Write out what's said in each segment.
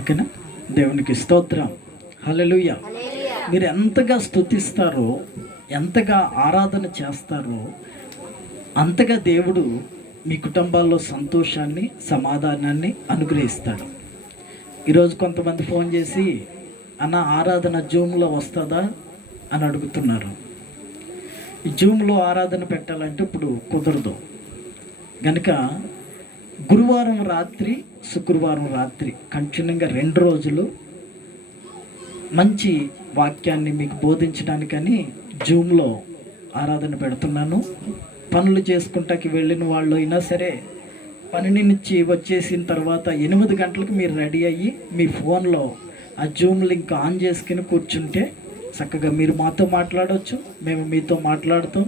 ఓకేనా? దేవునికి స్తోత్రం. హల్లెలూయా. మీరు ఎంతగా స్తుతిస్తారో, ఎంతగా ఆరాధన చేస్తారో, అంతగా దేవుడు మీ కుటుంబాల్లో సంతోషాన్ని, సమాధానాన్ని అనుగ్రహిస్తాడు. ఈరోజు కొంతమంది ఫోన్ చేసి, అన్న ఆరాధన జూమ్లో వస్తుందా అని అడుగుతున్నారు. ఈ జూమ్లో ఆరాధన పెట్టాలంటే ఇప్పుడు కుదరదు కనుక గురువారం రాత్రి, శుక్రవారం రాత్రి కంటిన్యూగా 2 రోజులు మంచి వాక్యాన్ని మీకు బోధించడానికని జూమ్లో ఆరాధన పెడుతున్నాను. పనులు చేసుకుంటాకి వెళ్ళిన వాళ్ళు అయినా సరే, పని నుంచి వచ్చేసిన తర్వాత 8 గంటలకు మీరు రెడీ అయ్యి మీ ఫోన్లో ఆ జూమ్ లింక్ ఆన్ చేసుకుని కూర్చుంటే చక్కగా మీరు మాతో మాట్లాడవచ్చు, మేము మీతో మాట్లాడుతాం.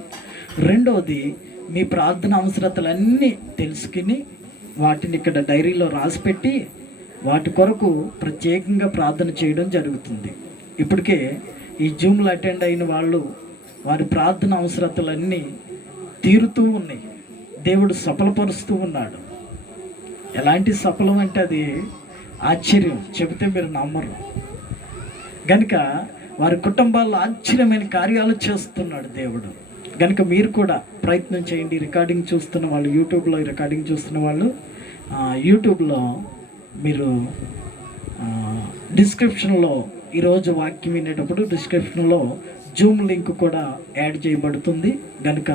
రెండవది, మీ ప్రార్థన అవసరతలన్నీ తెలుసుకుని వాటిని ఇక్కడ డైరీలో రాసిపెట్టి వాటి కొరకు ప్రత్యేకంగా ప్రార్థన చేయడం జరుగుతుంది. ఇప్పటికే ఈ జూమ్లో అటెండ్ అయిన వాళ్ళు వారి ప్రార్థన అవసరతలన్నీ తీరుతూ ఉన్నాయి. దేవుడు సఫలపరుస్తూ ఉన్నాడు. ఎలాంటి సఫలం అంటే అది ఆశ్చర్యం, చెబితే మీరు నమ్మరు. కనుక వారి కుటుంబాల్లో ఆశ్చర్యమైన కార్యాలు చేస్తున్నాడు దేవుడు. కనుక మీరు కూడా ప్రయత్నం చేయండి. రికార్డింగ్ చూస్తున్న వాళ్ళు, యూట్యూబ్లో రికార్డింగ్ చూస్తున్న వాళ్ళు యూట్యూబ్లో మీరు డిస్క్రిప్షన్లో ఈరోజు వాక్యం వినేటప్పుడు డిస్క్రిప్షన్లో జూమ్ లింక్ కూడా యాడ్ చేయబడుతుంది. కనుక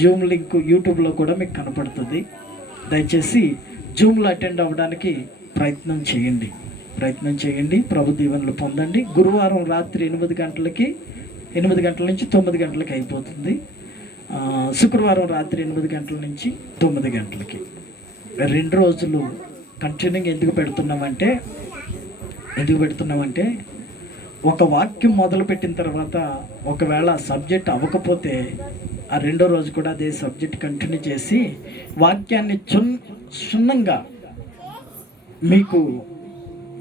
జూమ్ లింక్ యూట్యూబ్లో కూడా మీకు కనపడుతుంది. దయచేసి జూమ్లో అటెండ్ అవ్వడానికి ప్రయత్నం చేయండి. ప్రభు దీవెనలు పొందండి. గురువారం రాత్రి 8 గంటల నుంచి 9 గంటలకి అయిపోతుంది. శుక్రవారం రాత్రి 8 గంటల నుంచి 9 గంటలకి 2 రోజులు కంటిన్యూగా ఎందుకు పెడుతున్నామంటే ఒక వాక్యం మొదలుపెట్టిన తర్వాత ఒకవేళ సబ్జెక్ట్ అవ్వకపోతే ఆ 2వ రోజు కూడా అదే సబ్జెక్ట్ కంటిన్యూ చేసి వాక్యాన్ని క్షుణ్ణంగా మీకు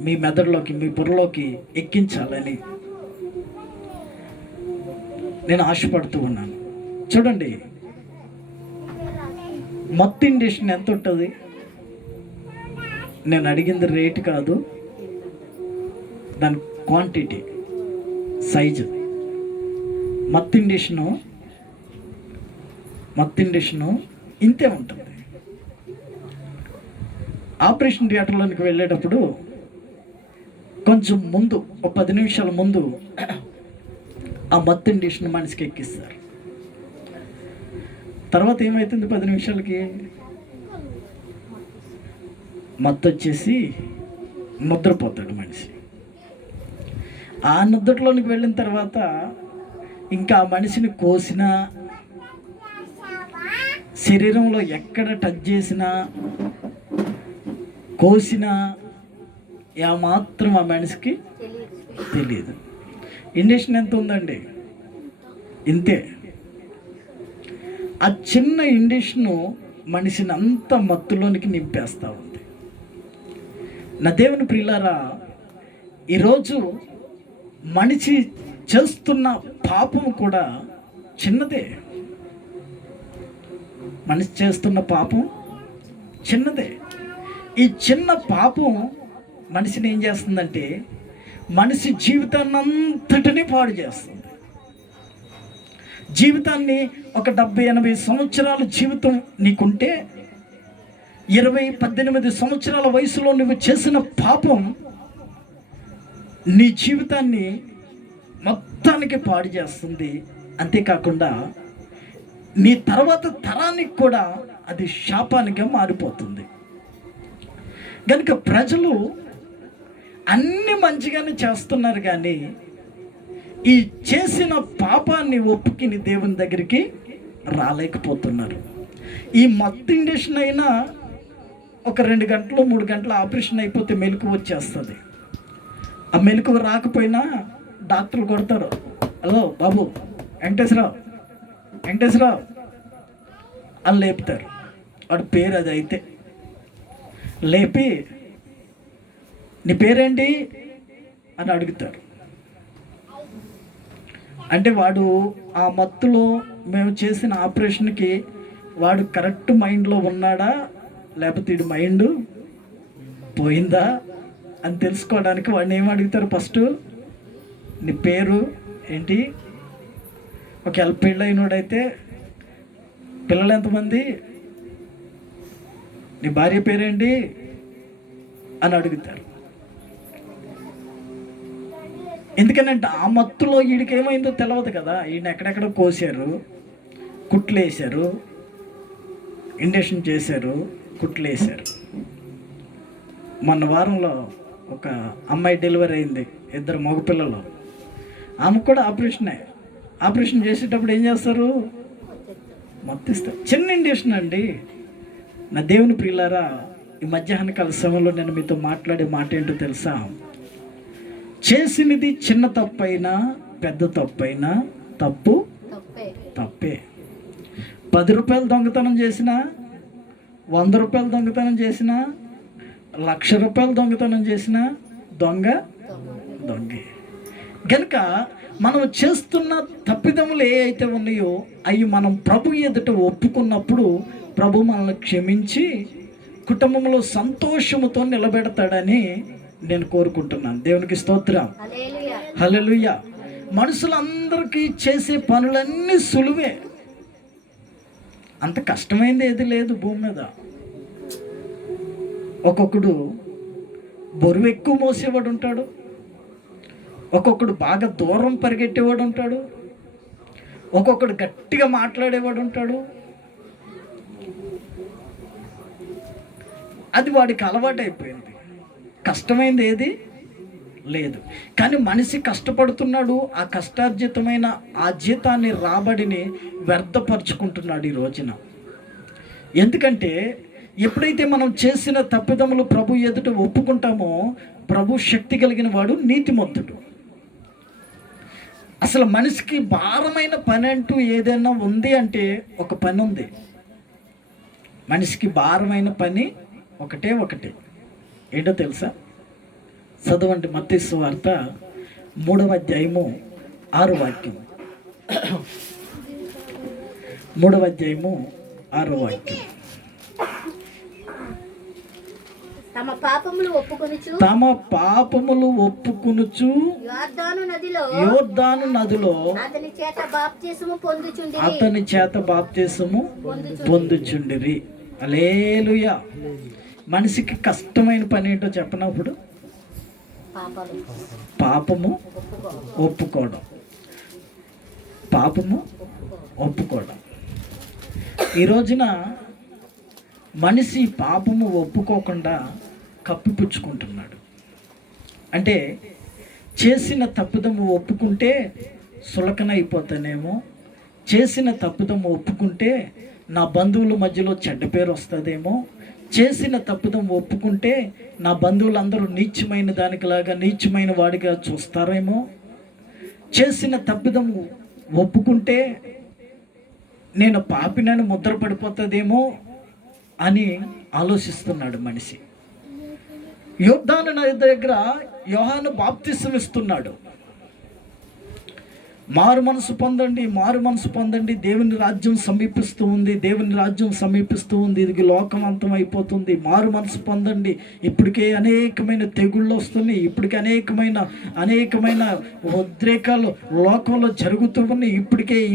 మీ మెదడులోకి, మీ బుర్రలోకి ఎక్కించాలని నేను ఆశపడుతూ ఉన్నాను. చూడండి, మత్తు ఇండక్షన్ ఎంత ఉంటుంది? నేను అడిగింది రేటు కాదు, దాని క్వాంటిటీ, సైజు. మత్తు ఇండక్షను ఇంతే ఉంటుంది. ఆపరేషన్ థియేటర్లోనికి వెళ్ళేటప్పుడు కొంచెం ముందు, ఒక 10 నిమిషాల ముందు ఆ మత్తు ఇండక్షన్ మనిషికి ఎక్కిస్తారు. తర్వాత ఏమవుతుంది? 10 నిమిషాలకి మత్తు వచ్చేసి నిద్రపోతాడు మనిషి. ఆ నిద్రలోనికి వెళ్ళిన తర్వాత ఇంకా ఆ మనిషిని కోసినా, శరీరంలో ఎక్కడ టచ్ చేసినా, కోసినా ఏమాత్రం ఆ మనిషికి తెలియదు. ఇండక్షన్ ఎంత ఉందండి? ఇంతే. ఆ చిన్న ఇండక్షను మనిషిని అంత మత్తులోనికి నింపేస్తూ ఉంది. నా దేవుని ప్రియులారా, ఈరోజు మనిషి చేస్తున్న పాపం కూడా చిన్నదే. మనిషి చేస్తున్న పాపం చిన్నదే. ఈ చిన్న పాపం మనిషిని ఏం చేస్తుందంటే మనిషి జీవితాన్ని అంతటినీ పాడు చేస్తుంది. జీవితాన్ని ఒక 70-80 సంవత్సరాల జీవితం నీకుంటే 18 సంవత్సరాల వయసులో నువ్వు చేసిన పాపం నీ జీవితాన్ని మొత్తానికి పాడు చేస్తుంది. అంతేకాకుండా నీ తర్వాత తరానికి కూడా అది శాపానిగా మారిపోతుంది. కనుక ప్రజలు అన్ని మంచిగానే చేస్తున్నారు, కానీ ఈ చేసిన పాపాన్ని ఒప్పుకుని దేవుని దగ్గరికి రాలేకపోతున్నారు. ఈ మత్తు ఇండక్షన్ అయినా ఒక 2 గంటలు 3 గంటలు ఆపరేషన్ అయిపోతే మెలకువ వచ్చేస్తుంది. ఆ మెలకువ రాకపోయినా డాక్టర్లు కొడతారు, హలో బాబు వెంకటేశ్వరరావు అని లేపుతారు. వాడి పేరు అది అయితే లేపి, నీ పేరేంటి అని అడుగుతారు. అంటే వాడు ఆ మత్తులో మేము చేసిన ఆపరేషన్కి వాడు కరెక్ట్ మైండ్లో ఉన్నాడా, లేకపోతే వీడి మైండ్ పోయిందా అని తెలుసుకోవడానికి వాడిని ఏం అడుగుతారు? ఫస్ట్ నీ పేరు ఏంటి? ఒకవేళ పెళ్ళైనోడైతే పిల్లలు ఎంతమంది, నీ భార్య పేరేంటి అని అడుగుతారు. ఎందుకనంటే ఆ మత్తులో వీడికి ఏమైందో తెలియదు కదా. ఈయన ఎక్కడెక్కడ కోసారు, కుట్లు వేశారు, ఇంజక్షన్ చేశారు, కుట్లు వేశారు. మొన్న వారంలో ఒక అమ్మాయి డెలివరీ అయింది, 2 మగపిల్లలు. ఆమె కూడా ఆపరేషన్ చేసేటప్పుడు ఏం చేస్తారు? మత్తిస్తారు. చిన్న ఇంజక్షన్ అండి. నా దేవుని ప్రియులారా, ఈ మధ్యాహ్న కాల సమయంలో నేను మీతో మాట్లాడే మాట ఏంటో తెలుసా? చేసినది చిన్న తప్పైనా పెద్ద తప్పైనా తప్పే. 10 రూపాయలు దొంగతనం చేసినా, 100 రూపాయలు దొంగతనం చేసినా, 1,00,000 రూపాయలు దొంగతనం చేసినా దొంగే. కనుక మనం చేస్తున్న తప్పిదములు ఏ అయితే ఉన్నాయో అవి మనం ప్రభు ఎదుట ఒప్పుకున్నప్పుడు ప్రభు మనల్ని క్షమించి కుటుంబంలో సంతోషముతో నిలబెడతాడని నేను కోరుకుంటున్నాను. దేవునికి స్తోత్రం, హల్లెలూయా. మనుషులందరికీ చేసే పనులన్నీ సులువే, అంత కష్టమైంది ఏది లేదు భూమి మీద. ఒక్కొక్కడు బరువు ఎక్కువ మోసేవాడు ఉంటాడు, ఒక్కొక్కడు బాగా దూరం పరిగెట్టేవాడు ఉంటాడు, ఒక్కొక్కడు గట్టిగా మాట్లాడేవాడు ఉంటాడు. అది వాడికి అలవాటు అయిపోయింది. కష్టమైంది ఏది లేదు. కానీ మనిషి కష్టపడుతున్నాడు, ఆ కష్టార్జితమైన ఆ జీతాన్ని, రాబడిని వ్యర్థపరుచుకుంటున్నాడు ఈ రోజున. ఎందుకంటే ఎప్పుడైతే మనం చేసిన తప్పిదములు ప్రభు ఎదుట ఒప్పుకుంటామో, ప్రభు శక్తి కలిగిన వాడు, నీతిమంతుడు. అసలు మనిషికి భారమైన పని అంటూ ఏదైనా ఉంది అంటే ఒక పని ఉంది. మనిషికి భారమైన పని ఒకటే ఏంటో తెలుసా? చదవండి, మత్తయి సువార్త 3వ అధ్యాయము 6వ వాక్యం. 3వ అధ్యాయము 6వ వాక్యం. తమ పాపములు ఒప్పుకొనుచు యోర్దాను నదిలో అతని చేత బాప్తిసము పొందుచుండిరి. హల్లెలూయా. మనిషికి కష్టమైన పని ఏంటో చెప్పనప్పుడు పాపము ఒప్పుకోవడం. ఈ రోజున మనిషి పాపము ఒప్పుకోకుండా కప్పిపుచ్చుకుంటున్నాడు. అంటే చేసిన తప్పిదము ఒప్పుకుంటే సులకన అయిపోతానేమో, చేసిన తప్పిదము ఒప్పుకుంటే నా బంధువుల మధ్యలో చెడ్డ పేరు వస్తుందేమో, చేసిన తప్పిదం ఒప్పుకుంటే నా బంధువులందరూ నీచమైన దానికిలాగా, నీచమైన వాడిగా చూస్తారేమో, చేసిన తప్పిదం ఒప్పుకుంటే నేను పాపినని ముద్ర పడిపోతుందేమో అని ఆలోచిస్తున్నాడు మనిషి. యోర్దాను నది దగ్గర యోహాను బాప్తిసం ఇస్తున్నాడు. మారు మనసు పొందండి, దేవుని రాజ్యం సమీపిస్తూ ఉంది, ఇది లోకం అంతం అయిపోతుంది, మారు మనసు పొందండి. ఇప్పటికే అనేకమైన తెగుళ్ళు వస్తున్నాయి, ఇప్పటికే అనేకమైన ఉద్రేకాలు లోకంలో జరుగుతూ ఉన్నాయి.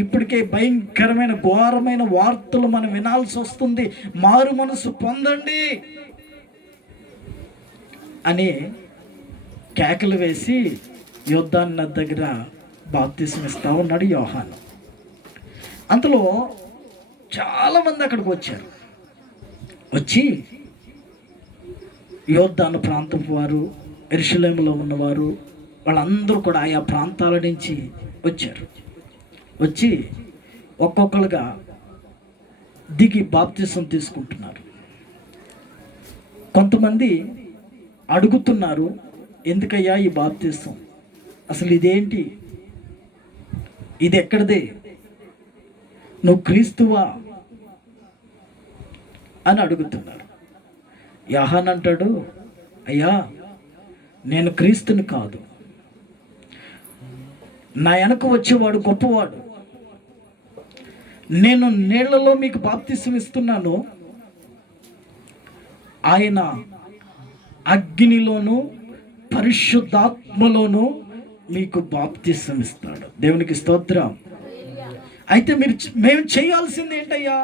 ఇప్పటికే భయంకరమైన ఘోరమైన వార్తలు మనం వినాల్సి వస్తుంది. మారు మనసు పొందండి అని కేకలు వేసి యోర్దాను నది దగ్గర బాప్తిసం ఇస్తా ఉన్నాడు యోహాను. అంతలో చాలామంది అక్కడికి వచ్చి యోర్దాను ప్రాంతం వారు, యెరూషలేములో ఉన్నవారు, వాళ్ళందరూ కూడా ఆయా ప్రాంతాల నుంచి వచ్చి ఒక్కొక్కరుగా దిగి బాప్తిసం తీసుకుంటున్నారు. కొంతమంది అడుగుతున్నారు, ఎందుకయ్యా ఈ బాప్తిసం, అసలు ఇదేంటి, ఇది ఎక్కడిదే, నువ్వు క్రీస్తువా అని అడుగుతున్నారు. యోహాను అంటాడు, అయ్యా నేను క్రీస్తుని కాదు, నా వెనక వచ్చేవాడు గొప్పవాడు. నేను నీళ్లలో మీకు బాప్తిసం ఇస్తున్నాను, ఆయన అగ్నిలోను పరిశుద్ధాత్మలోను మీకు బాప్తిసం ఇస్తాడు. దేవునికి స్తోత్రం. అయితే మేము చేయాల్సింది ఏంటయ్యా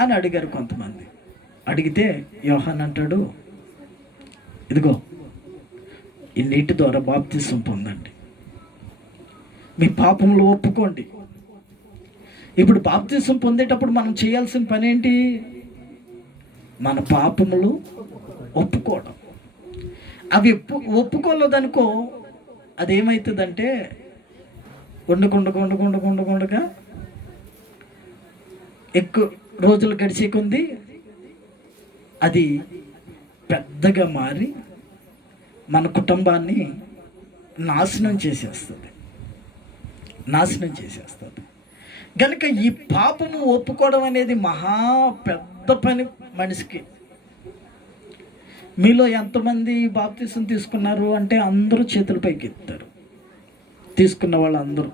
అని అడిగారు కొంతమంది. అడిగితే యోహాన్ అంటాడు, ఇదిగో ఈ నీటి ద్వారా బాప్తిసం పొందండి, మీ పాపములు ఒప్పుకోండి. ఇప్పుడు బాప్తిసం పొందేటప్పుడు మనం చేయాల్సిన పని ఏంటి? మన పాపములు ఒప్పుకోవడం. అవి ఒప్పుకోలేదనుకో, అదేమవుతుందంటే ఉండకుండా ఎక్కువ రోజులు గడిచే కొంది అది పెద్దగా మారి మన కుటుంబాన్ని నాశనం చేసేస్తుంది. కనుక ఈ పాపము ఒప్పుకోవడం అనేది మహా పెద్ద పని మనిషికి. మీలో ఎంతమంది బాప్తిసం తీసుకున్నారు అంటే అందరూ చేతుల పైకి ఎత్తారు. తీసుకున్న వాళ్ళు అందరూ.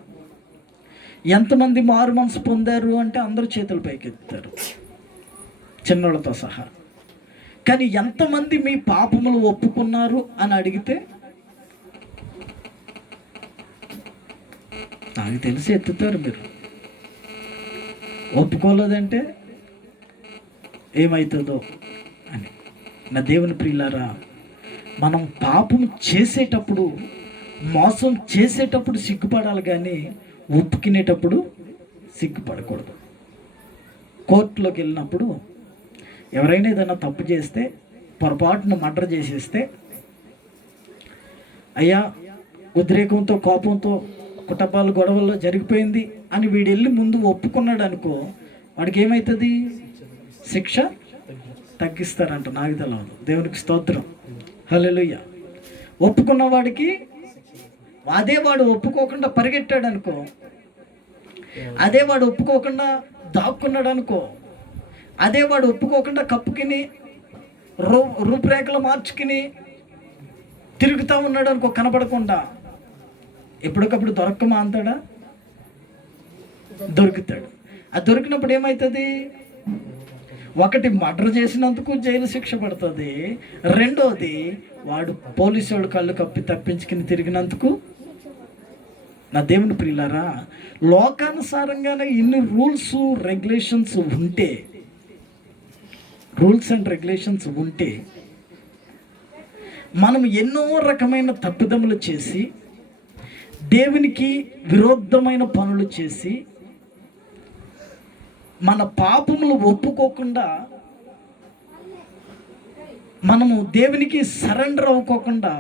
ఎంతమంది మారు మనసు పొందారు అంటే అందరూ చేతుల పైకి ఎత్తారు, చిన్నోళ్ళతో సహా. కానీ ఎంతమంది మీ పాపములు ఒప్పుకున్నారు అని అడిగితే నాకు తెలిసి ఎత్తుతారు. మీరు ఒప్పుకోలేదంటే ఏమవుతుందో అని. నా దేవుని ప్రియులారా, మనం పాపం చేసేటప్పుడు, మోసం చేసేటప్పుడు సిగ్గుపడాలి, కానీ ఒప్పుకునేటప్పుడు సిగ్గుపడకూడదు. కోర్టులోకి వెళ్ళినప్పుడు ఎవరైనా ఏదైనా తప్పు చేస్తే, పొరపాటున మర్డర్ చేసేస్తే, అయ్యా ఉద్రేకంతో కోపంతో కుటుంబాల గొడవల్లో జరిగిపోయింది అని వీడు వెళ్ళి ముందు ఒప్పుకున్నాడు అనుకో, వాడికి ఏమవుతుంది? శిక్ష తగ్గిస్తారంట. నాకు తెలియదు. దేవునికి స్తోత్రం. హల్లెలూయా. ఒప్పుకున్న వాడికి, అదే వాడు ఒప్పుకోకుండా పరిగెట్టాడు అనుకో, అదే వాడు ఒప్పుకోకుండా దాక్కున్నాడు అనుకో, అదే వాడు ఒప్పుకోకుండా కప్పుకిని రూపురేఖలు మార్చుకుని తిరుగుతూ ఉన్నాడు అనుకో, కనపడకుండా, ఎప్పటికప్పుడు దొరకమా అంతాడా? దొరుకుతాడు. అది దొరికినప్పుడు ఏమవుతుంది? ఒకటి మర్డర్ చేసినందుకు జైలు శిక్ష పడుతుంది. రెండోది వాడు పోలీసు వాడు కళ్ళు కప్పి తప్పించుకుని తిరిగినందుకు. నా దేవుని ప్రియులారా, లోకానుసారంగానే ఇన్ని రూల్స్ అండ్ రెగ్యులేషన్స్ ఉంటే మనం ఎన్నో రకమైన తప్పిదములు చేసి, దేవునికి విరుద్ధమైన పనులు చేసి, మన పాపములు ఒప్పుకోకుండా, మనము దేవునికి సరెండర్ అవ్వకోకుండా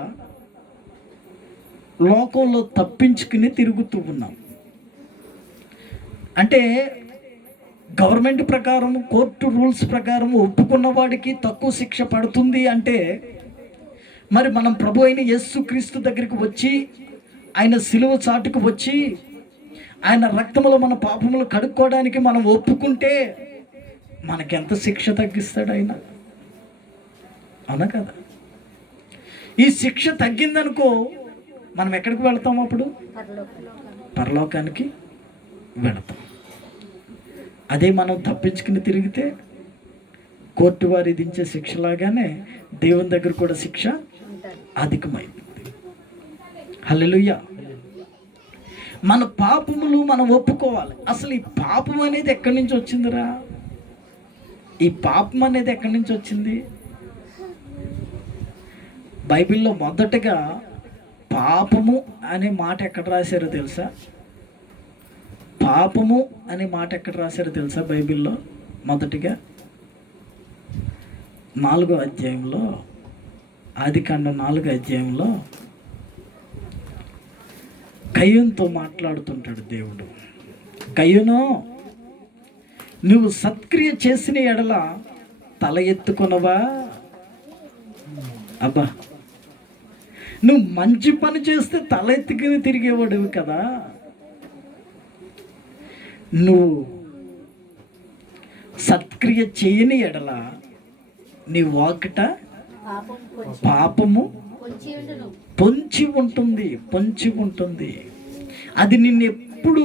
లోకంలో తప్పించుకుని తిరుగుతూ ఉన్నాం. అంటే గవర్నమెంట్ ప్రకారం, కోర్టు రూల్స్ ప్రకారం ఒప్పుకున్న వాడికి తక్కువ శిక్ష పడుతుంది అంటే, మరి మనం ప్రభు అయిన యేసుక్రీస్తు దగ్గరికి వచ్చి, ఆయన సిలువ చాటుకు వచ్చి, ఆయన రక్తములో మన పాపములు కడుక్కోవడానికి మనం ఒప్పుకుంటే మనకెంత శిక్ష తగ్గిస్తాడు ఆయన? అవునా కదా? ఈ శిక్ష తగ్గిందనుకో, మనం ఎక్కడికి వెళతాం? అప్పుడు పరలోకానికి వెళతాం. అదే మనం తప్పించుకుని తిరిగితే కోర్టు వారు విధించే శిక్షలాగానే దేవుని దగ్గర కూడా శిక్ష అధికమైంది. హల్లెలూయా. మన పాపములు మనం ఒప్పుకోవాలి. అసలు ఈ పాపం అనేది ఎక్కడి నుంచి వచ్చిందిరా? ఈ పాపం అనేది ఎక్కడి నుంచి వచ్చింది? బైబిల్లో మొదటగా పాపము అనే మాట ఎక్కడ రాశారో తెలుసా? పాపము అనే మాట ఎక్కడ రాశారో తెలుసా? బైబిల్లో మొదటిగా 4వ అధ్యాయంలో, ఆదికాండం 4వ అధ్యాయంలో కయ్యూనుతో మాట్లాడుతుంటాడు దేవుడు. కయ్యూను, నువ్వు సత్క్రియ చేసిన ఎడల తల ఎత్తుకొనవా? అబ్బా, నువ్వు మంచి పని చేస్తే తల ఎత్తుకుని తిరిగేవాడివి కదా. నువ్వు సత్క్రియ చేయని ఎడల నీ వాకిట పాపము పొంచి ఉంటుంది. అది నిన్ను ఎప్పుడు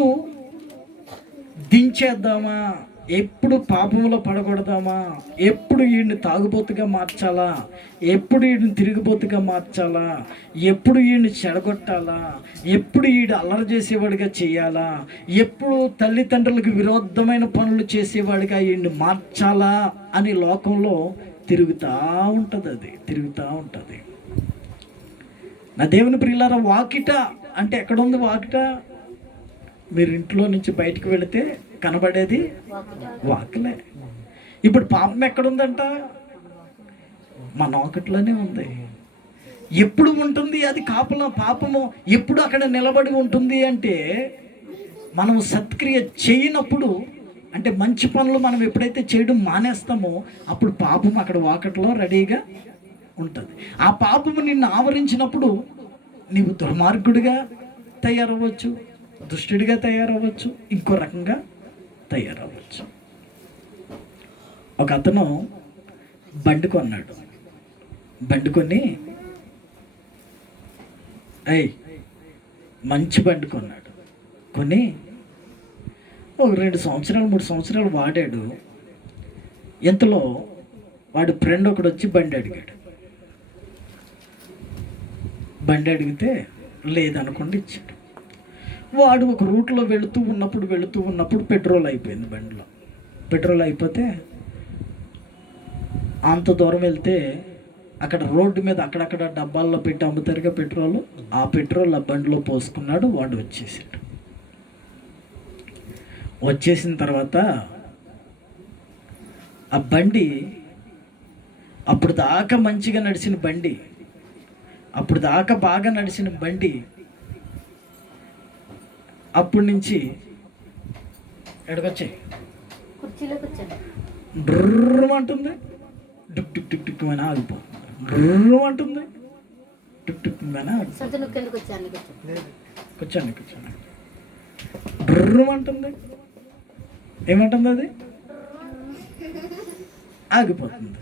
దించేద్దామా ఎప్పుడు పాపంలో పడకూడదామా, ఎప్పుడు వీడిని తాగుబోతుగా మార్చాలా, ఎప్పుడు వీడిని తిరిగిపోతుగా మార్చాలా, ఎప్పుడు వీడిని చెడగొట్టాలా, ఎప్పుడు వీడు అల్లరి చేసేవాడిగా చేయాలా, ఎప్పుడు తల్లిదండ్రులకు విరోధమైన పనులు చేసేవాడిగా వీడిని మార్చాలా అని లోకంలో తిరుగుతూ ఉంటుంది. అది తిరుగుతూ ఉంటుంది. నా దేవుని ప్రియులారా, వాకిట అంటే ఎక్కడుంది వాకిట? మీరు ఇంట్లో నుంచి బయటికి వెళితే కనబడేది వాకిలే. ఇప్పుడు పాపం ఎక్కడుందంట? మన వాకిట్లోనే ఉంది. ఎప్పుడు ఉంటుంది అది కాపలా? పాపము ఎప్పుడు అక్కడ నిలబడి ఉంటుంది అంటే, మనం సత్క్రియ చేయనప్పుడు, అంటే మంచి పనులు మనం ఎప్పుడైతే చేయడం మానేస్తామో అప్పుడు పాపం అక్కడ వాకట్లో రెడీగా ఉంటుంది. ఆ పాపము నిన్ను ఆవరించినప్పుడు నీవు దుర్మార్గుడిగా తయారవ్వచ్చు, దుష్టుడిగా తయారవ్వచ్చు, ఇంకో రకంగా తయారవ్వచ్చు. ఒక అతను బండి కొన్నాడు. బండి కొని మంచి బండి కొన్నాడు. కొని ఒక 2 సంవత్సరాలు 3 సంవత్సరాలు వాడాడు. ఇంతలో వాడి ఫ్రెండ్ ఒకడు వచ్చి బండి అడిగాడు. బండి అడిగితే లేదనుకోండి ఇచ్చాడు. వాడు ఒక రూట్లో వెళుతూ ఉన్నప్పుడు పెట్రోల్ అయిపోయింది బండిలో. పెట్రోల్ అయిపోతే అంత దూరం వెళ్తే అక్కడ రోడ్డు మీద అక్కడక్కడ డబ్బాల్లో పెట్టి అమ్ముతారుగా పెట్రోల్, ఆ పెట్రోల్ ఆ బండిలో పోసుకున్నాడు. వాడు వచ్చేసాడు. వచ్చేసిన తర్వాత ఆ బండి అప్పుడు దాకా మంచిగా నడిచిన బండి, అప్పుడు దాకా బాగా నడిచిన బండి అప్పటి నుంచి ఎక్కడికొచ్చాయి డ్రమ్ అంటుంది, డుక్ డుక్ డుక్ డుక్ అని ఆగిపోతుంది. డ్రమ్ అంటుంది, డుక్ డుక్ అని కూర్చోండి డ్రమ్ అంటుంది. ఏమంటుంది అది? ఆగిపోతుంది.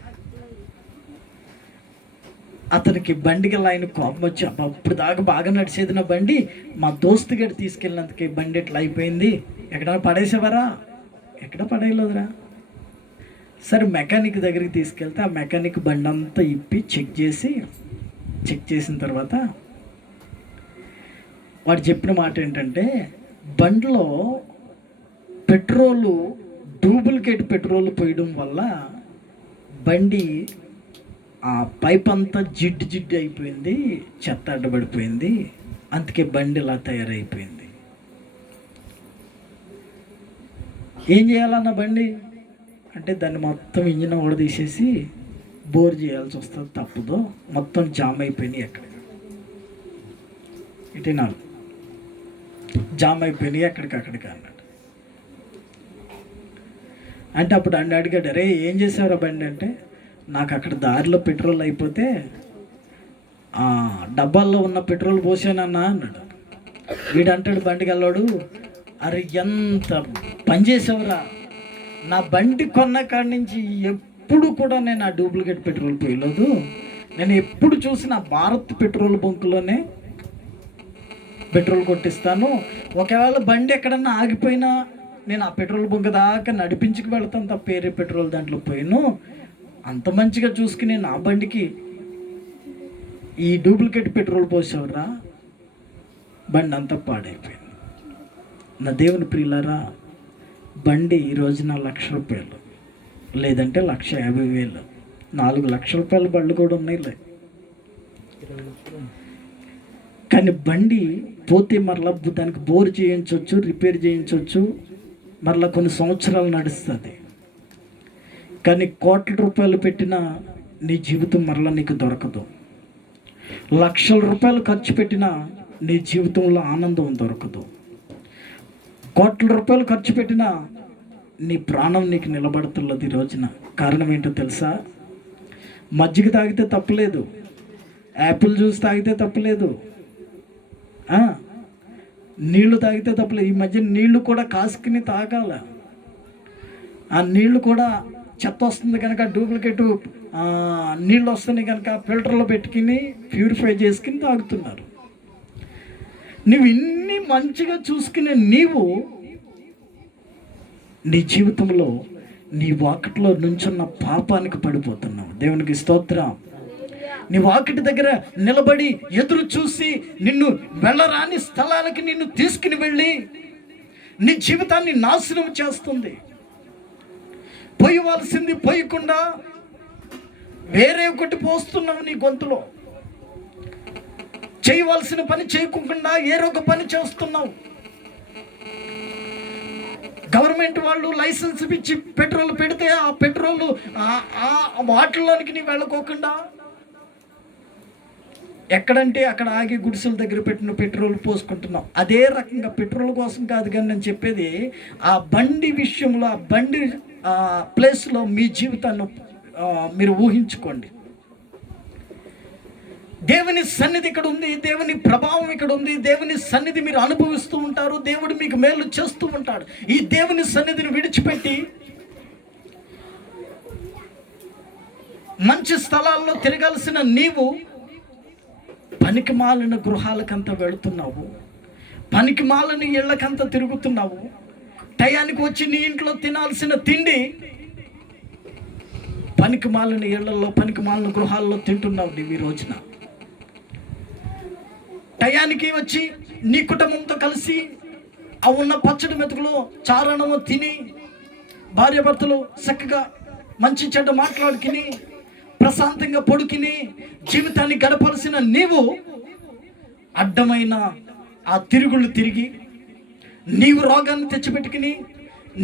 అతనికి బండికి లైన్ కోపం వచ్చి, అప్పుడు దాకా బాగా నడిచేది నా బండి, మా దోస్తు గడి తీసుకెళ్ళినందుకే బండి ఎట్లా అయిపోయింది, ఎక్కడైనా పడేసేవారా? ఎక్కడ పడేయలేదురా. సరే మెకానిక్ దగ్గరికి తీసుకెళ్తే ఆ మెకానిక్ బండి అంతా ఇప్పి చెక్ చేసిన తర్వాత వాడు చెప్పిన మాట ఏంటంటే, బండిలో డూప్లికేట్ పెట్రోల్ పోయడం వల్ల బండి ఆ పైప్ అంతా జిడ్డు అయిపోయింది, చెత్త అడ్డబడిపోయింది, అందుకే బండి ఇలా తయారైపోయింది. ఏం చేయాలన్న బండి అంటే దాన్ని మొత్తం ఇంజిన్ తీసేసి బోర్ చేయాల్సి వస్తుంది, తప్పదు, మొత్తం జామ్ అయిపోయినాయి, ఎక్కడ ఇటేనాలు జామ్ అయిపోయినాయి ఎక్కడికక్కడికి అన్నాడు. అంటే అప్పుడు అడిగాడు, అరే ఏం చేసావురా బండి అంటే, నాకు అక్కడ దారిలో పెట్రోల్ అయిపోతే డబ్బాల్లో ఉన్న పెట్రోల్ పోసానన్నా అన్నాడు. వీడంటాడు బండికి వెళ్ళాడు, అరే ఎంత పని చేసావురా, నా బండి కొన్న కాడి నుంచి ఎప్పుడు కూడా నేను ఆ డూప్లికేట్ పెట్రోల్ పోయలేదు, నేను ఎప్పుడు చూసిన భారత్ పెట్రోల్ బంకులోనే పెట్రోల్ కొట్టిస్తాను, ఒకవేళ బండి ఎక్కడన్నా ఆగిపోయినా నేను ఆ పెట్రోల్ బంక్ దాకా నడిపించుకు వెళ్తాను తప్ప వేరే పెట్రోల్ దాంట్లో పోయాను, అంత మంచిగా చూసుకుని నా బండికి ఈ డూప్లికేట్ పెట్రోల్ పోసేవరా, బండి అంతా పాడైపోయింది. నా దేవుని ప్రియులారా, బండి ఈ రోజున ₹1,00,000, లేదంటే ₹1,50,000, ₹4,00,000 బళ్ళు కూడా ఉన్నాయిలే. కానీ బండి పోతే మరలా దానికి బోర్ చేయించవచ్చు, రిపేర్ చేయించవచ్చు, మరలా కొన్ని సంవత్సరాలు నడుస్తుంది. కానీ ₹1,00,000 పెట్టినా నీ జీవితం మరలా నీకు దొరకదు. ₹1,00,000 ఖర్చు పెట్టినా నీ జీవితంలో ఆనందం దొరకదు. ₹1,00,000 ఖర్చు పెట్టినా నీ ప్రాణం నీకు నిలబడుతున్నది ఈ రోజున. కారణం ఏంటో తెలుసా? మజ్జిగ తాగితే తప్పలేదు, యాపిల్ జ్యూస్ తాగితే తప్పలేదు, నీళ్లు తాగితే తప్పలేదు. ఈ మధ్య నీళ్లు కూడా కాసుకుని తాగాల. ఆ నీళ్లు కూడా చెత్త వస్తుంది కనుక, డూప్లికేట్ నీళ్ళు వస్తున్నాయి కనుక ఫిల్టర్లో పెట్టుకుని ప్యూరిఫై చేసుకుని తాగుతున్నారు. నువ్వు ఇన్ని మంచిగా చూసుకునే నీవు నీ జీవితంలో నీ వాకిట్లో నుంచున్న పాపానికి పడిపోతున్నావు. దేవునికి స్తోత్రం. నీ వాకిటి దగ్గర నిలబడి ఎదురు చూసి నిన్ను వెళ్ళరాని స్థలాలకి నిన్ను తీసుకుని వెళ్ళి నీ జీవితాన్ని నాశనం చేస్తుంది. పోయవలసింది పోయకుండా వేరే ఒకటి పోస్తున్నావు నీ గొంతులో. చేయవలసిన పని చేయకుండా ఏరొక పని చేస్తున్నావు. గవర్నమెంట్ వాళ్ళు లైసెన్స్ ఇచ్చి పెట్రోల్ పెడితే ఆ పెట్రోల్ వాటిల్లోనికి నీ వెళ్ళకోకుండా ఎక్కడంటే అక్కడ ఆగి గుడిసెల దగ్గర పెట్టిన పెట్రోల్ పోసుకుంటున్నావు. అదే రకంగా పెట్రోల్ కోసం కాదు కానీ నేను చెప్పేది, ఆ బండి విషయంలో, ఆ బండి ప్లేస్లో మీ జీవితాన్ని మీరు ఊహించుకోండి. దేవుని సన్నిధి ఇక్కడ ఉంది, దేవుని ప్రభావం ఇక్కడ ఉంది, దేవుని సన్నిధి మీరు అనుభవిస్తూ ఉంటారు, దేవుడు మీకు మేలు చేస్తూ ఉంటాడు. ఈ దేవుని సన్నిధిని విడిచిపెట్టి మంచి స్థలాల్లో తిరగాల్సిన నీవు పనికి మాలిన గృహాలకంతా వెళుతున్నావు, పనికి మాలిన ఇళ్ళకంతా తిరుగుతున్నావు. టయానికి వచ్చి నీ ఇంట్లో తినాల్సిన తిండి పనికి మాలిన ఇళ్లలో, పనికి మాలిన గృహాల్లో తింటున్నావు నీవు ఈ రోజున. టయానికి వచ్చి నీ కుటుంబంతో కలిసి ఆ ఉన్న పచ్చడి మెతుకులు చారణము తిని భార్యాభర్తలు చక్కగా మంచి చెడ్డ మాట్లాడుకుని ప్రశాంతంగా పడుకుని జీవితాన్ని గడపాల్సిన నీవు అడ్డమైన ఆ తిరుగుళ్ళు తిరిగి నీవు రోగాన్ని తెచ్చిపెట్టుకుని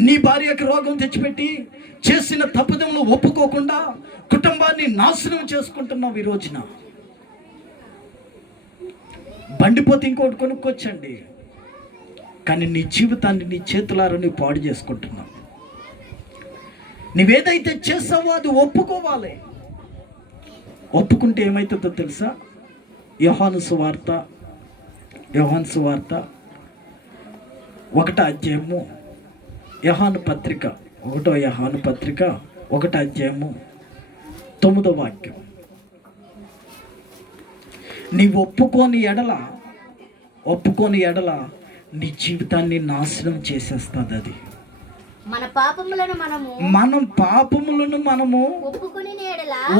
నీ భార్యకి రోగం తెచ్చిపెట్టి చేసిన తప్పుదములు ఒప్పుకోకుండా కుటుంబాన్ని నాశనం చేసుకుంటున్నావు ఈ రోజున. బండిపోతే ఇంకోటి కొనుక్కొచ్చండి, కానీ నీ జీవితాన్ని నీ చేతులారా నువ్వు పాడు చేసుకుంటున్నావు. నువ్వేదైతే చేసావో అది ఒప్పుకోవాలి. ఒప్పుకుంటే ఏమవుతుందో తెలుసా? యోహాను సువార్త 1వ అధ్యాయము, యోహాను పత్రిక 1వ అధ్యాయము 9వ వాక్యం. నీవు ఒప్పుకోని ఎడల నీ జీవితాన్ని నాశనం చేసేస్తుంది అది. మన పాపములను మనము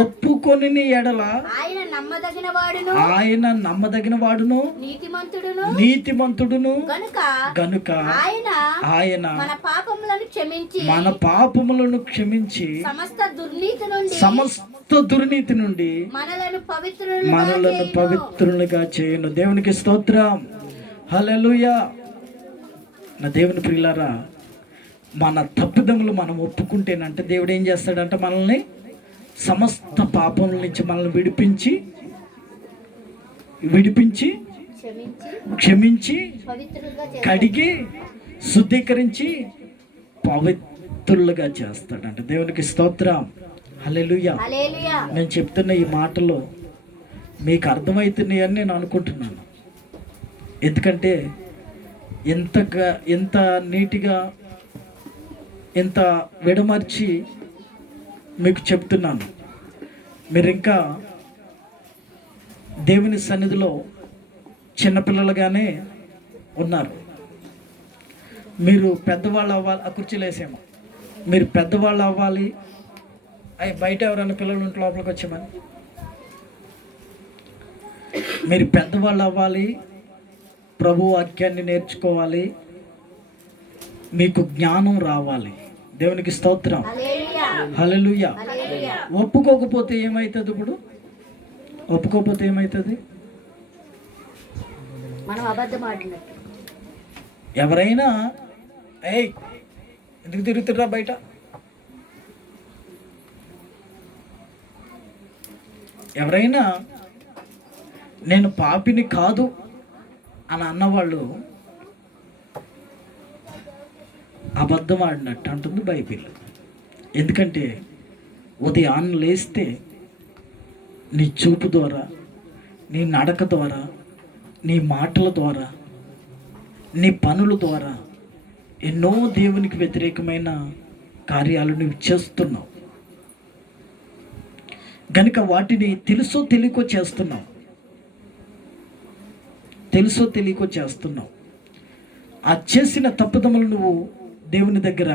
ఒప్పుకొని ఎడల ఆయన నమ్మదగిన వాడును నీతిమంతుడును గనుక ఆయన మన పాపములను క్షమించి సమస్త దుర్నీతి నుండి మనలను పవిత్రులుగా చేయను. దేవునికి స్తోత్రం. హల్లెలూయా. నా దేవుని ప్రియులారా, మన తప్పిదములు మనం ఒప్పుకుంటేనంటే దేవుడు ఏం చేస్తాడంటే మనల్ని సమస్త పాపముల నుంచి మనల్ని విడిపించి క్షమించి కడిగి శుద్ధీకరించి పవిత్రులుగా చేస్తాడంట. దేవునికి స్తోత్రం. హల్లెలూయా. నేను చెప్తున్న ఈ మాటలు మీకు అర్థమవుతున్నాయి అని నేను అనుకుంటున్నాను. ఎందుకంటే ఎంత నీట్గా, ఎంత విడమర్చి మీకు చెప్తున్నాను. మీరు ఇంకా దేవుని సన్నిధిలో చిన్నపిల్లలుగానే ఉన్నారు. మీరు పెద్దవాళ్ళు అవ్వాలి. ఆ కుర్చీలు వేసేమో, మీరు పెద్దవాళ్ళు అవ్వాలి. అవి బయట ఎవరైనా పిల్లలు ఉంటే లోపలికి వచ్చామని. మీరు పెద్దవాళ్ళు అవ్వాలి, ప్రభు వాక్యాన్ని నేర్చుకోవాలి, మీకు జ్ఞానం రావాలి. దేవునికి స్తోత్రం. హల్లెలూయా. ఒప్పుకోకపోతే ఏమవుతుంది? ఇప్పుడు ఒప్పుకోకపోతే ఏమవుతుంది? ఎవరైనా ఎందుకు తిరుగుతుర్రా బయట? ఎవరైనా నేను పాపిని కాదు అని అన్నవాళ్ళు అబద్ధం ఆడినట్టు అంటుంది బైబిల్. ఎందుకంటే ఉదయాన్నే లేస్తే నీ చూపు ద్వారా, నీ నడక ద్వారా, నీ మాటల ద్వారా, నీ పనుల ద్వారా ఎన్నో దేవునికి వ్యతిరేకమైన కార్యాలు నువ్వు చేస్తున్నావు. గనుక వాటిని తెలుసో తెలియకో చేస్తున్నావు. ఆ చేసిన తప్పుదములు నువ్వు దేవుని దగ్గర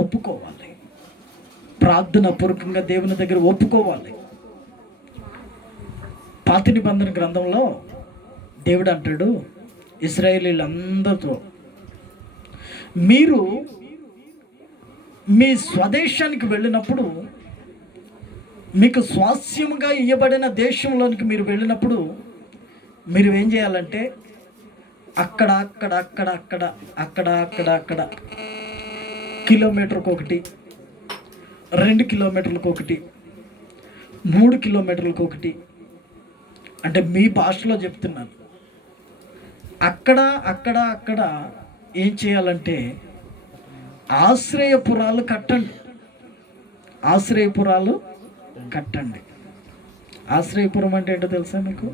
ఒప్పుకోవాలి, ప్రార్థన పూర్వకంగా దేవుని దగ్గర ఒప్పుకోవాలి. పాత నిబంధన గ్రంథంలో దేవుడు అంటాడు ఇశ్రాయేలీలందరితో, మీరు మీ స్వదేశానికి వెళ్ళినప్పుడు, మీకు స్వాస్యముగా ఇవ్వబడిన దేశంలోనికి మీరు వెళ్ళినప్పుడు మీరు ఏం చేయాలంటే అక్కడ అక్కడ అక్కడ అక్కడ అక్కడ అక్కడ అక్కడ కిలోమీటర్కి ఒకటి, 2 కిలోమీటర్లకు ఒకటి, 3 కిలోమీటర్లకు ఒకటి, అంటే మీ భాషలో చెప్తున్నాను, అక్కడ అక్కడ అక్కడ ఏం చేయాలంటే ఆశ్రయపురాలు కట్టండి. ఆశ్రయపురాలు కట్టండి. ఆశ్రయపురం అంటే ఏంటో తెలుసా మీకు?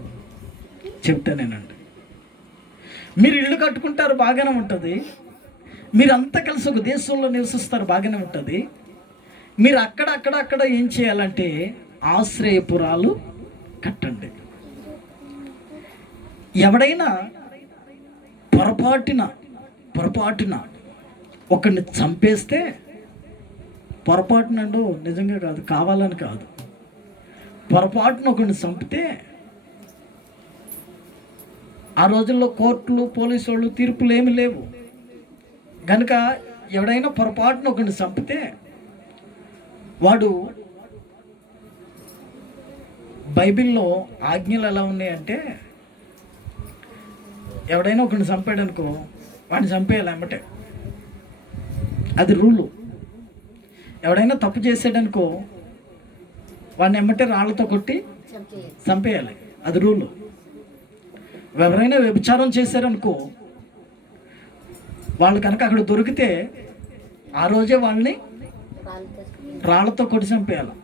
చెప్తానేనండి. మీరు ఇల్లు కట్టుకుంటారు, బాగానే ఉంటుంది. మీరంతా కలిసి ఒక దేశంలో నివసిస్తారు, బాగానే ఉంటుంది. మీరు అక్కడ అక్కడ అక్కడ ఏం చేయాలంటే ఆశ్రయపురాలు కట్టండి. ఎవడైనా పొరపాటున ఒకరిని చంపేస్తే, పొరపాటునండు నిజంగా కాదు, కావాలని కాదు, పొరపాటున ఒకరిని చంపితే ఆ రోజుల్లో కోర్టులు, పోలీసు వాళ్ళు తీర్పులు ఏమి లేవు కనుక ఎవడైనా పొరపాటున ఒకరిని చంపితే వాడు, బైబిల్లో ఆజ్ఞలు ఎలా ఉన్నాయంటే ఎవడైనా ఒకరిని చంపాడు అనుకో వాడిని చంపేయాలి ఎమ్మటే, అది రూలు. ఎవడైనా తప్పు చేసాడనుకో వాడిని ఎమ్మటే రాళ్ళతో కొట్టి చంపేయాలి, అది రూలు. ఎవరైనా వ్యభిచారం చేశారనుకో వాళ్ళు కనుక అక్కడ దొరికితే ఆ రోజే వాళ్ళని రాళ్ళతో కొట్టి చంపేయాలి.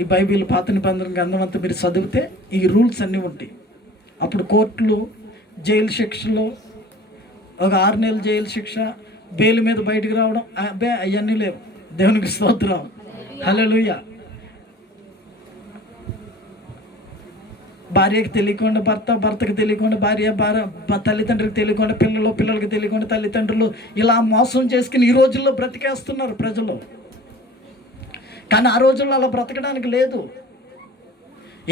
ఈ బైబిల్ పాత నిబంధన గ్రంథం అంతా మీరు చదివితే ఈ రూల్స్ అన్నీ ఉంటాయి. అప్పుడు కోర్టులు, జైలు శిక్షలు, ఒక 6 నెలలు జైలు శిక్ష, బెయిల్ మీద బయటికి రావడం, అబ్బే అవన్నీ లేవు. దేవునికి స్తోత్రం, హల్లెలూయా. భార్యకి తెలియకుండా భర్త, భర్తకి తెలియకుండా భార్య, తల్లిదండ్రులకు తెలియకుండా పిల్లలు, పిల్లలకి తెలియకుండా తల్లిదండ్రులు, ఇలా మోసం చేసుకుని ఈ రోజుల్లో బ్రతికేస్తున్నారు ప్రజలు. కానీ ఆ రోజుల్లో అలా బ్రతకడానికి లేదు.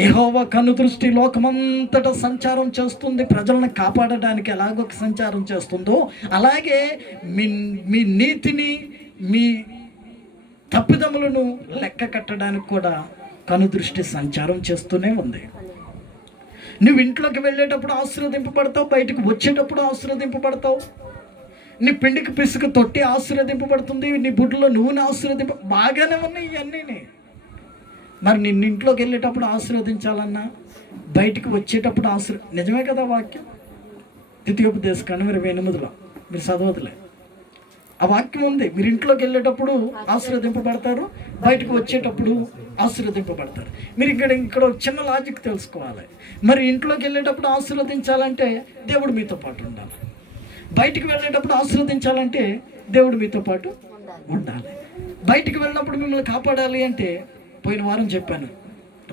యెహోవా కనుదృష్టి లోకమంతటా సంచారం చేస్తుంది. ప్రజలను కాపాడడానికి ఎలాగో సంచారం చేస్తుందో అలాగే మీ నీతిని, మీ తప్పిదములను లెక్క కట్టడానికి కూడా కనుదృష్టి సంచారం చేస్తూనే ఉంది. నువ్వు ఇంట్లోకి వెళ్ళేటప్పుడు ఆశీర్వదింపబడతావు, బయటకు వచ్చేటప్పుడు ఆశీర్వదింపబడతావు. నీ పిండికి పిసుకు తొట్టి ఆశీర్వదింపబడుతుంది, నీ బుడ్డలో నూనె బాగానే ఉన్నాయి ఇవన్నీ. మరి నిన్న ఇంట్లోకి వెళ్ళేటప్పుడు ఆశీర్వదించాలన్నా, బయటికి వచ్చేటప్పుడు నిజమే కదా వాక్యం. ద్వితీయోపదేశకాండం 28లో మీరు చదవదులే, ఆ వాక్యం ఉంది. మీరు ఇంట్లోకి వెళ్ళేటప్పుడు ఆశీర్వదింపబడతారు, బయటకు వచ్చేటప్పుడు ఆశీర్వదింపబడతారు. మీరు ఇక్కడ చిన్న లాజిక్ తెలుసుకోవాలి. మరి ఇంట్లోకి వెళ్ళేటప్పుడు ఆశీర్వదించాలంటే దేవుడు మీతో పాటు ఉండాలి, బయటికి వెళ్ళేటప్పుడు ఆశీర్వదించాలంటే దేవుడు మీతో పాటు ఉండాలి. బయటికి వెళ్ళినప్పుడు మిమ్మల్ని కాపాడాలి అంటే, పోయిన వారం చెప్పాను,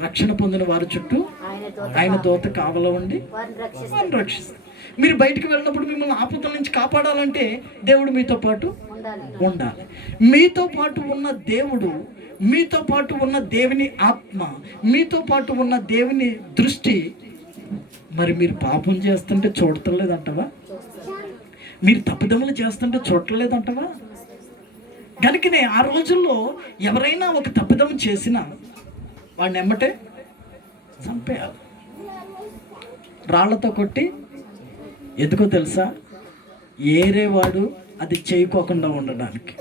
రక్షణ పొందిన వారి చుట్టూ ఆయన దూత కావల ఉండి వారిని రక్షిస్తారు. మీరు బయటికి వెళ్ళినప్పుడు మిమ్మల్ని ఆపదల నుంచి కాపాడాలంటే దేవుడు మీతో పాటు ఉండాలి. మీతో పాటు ఉన్న దేవుడు, మీతో పాటు ఉన్న దేవుని ఆత్మ, మీతో పాటు ఉన్న దేవుని దృష్టి, మరి మీరు పాపం చేస్తుంటే చూడటలేదంటవా? మీరు తప్పిదములు చేస్తుంటే చూడలేదంటవా? కనుకనే ఆ రోజుల్లో ఎవరైనా ఒక తప్పిదం చేసినా వాడిని ఎమ్మటే చంపేయాలి, రాళ్లతో కొట్టి. ఎందుకో తెలుసా? ఏరేవాడు అది చేయకోకుండా ఉండడానికి.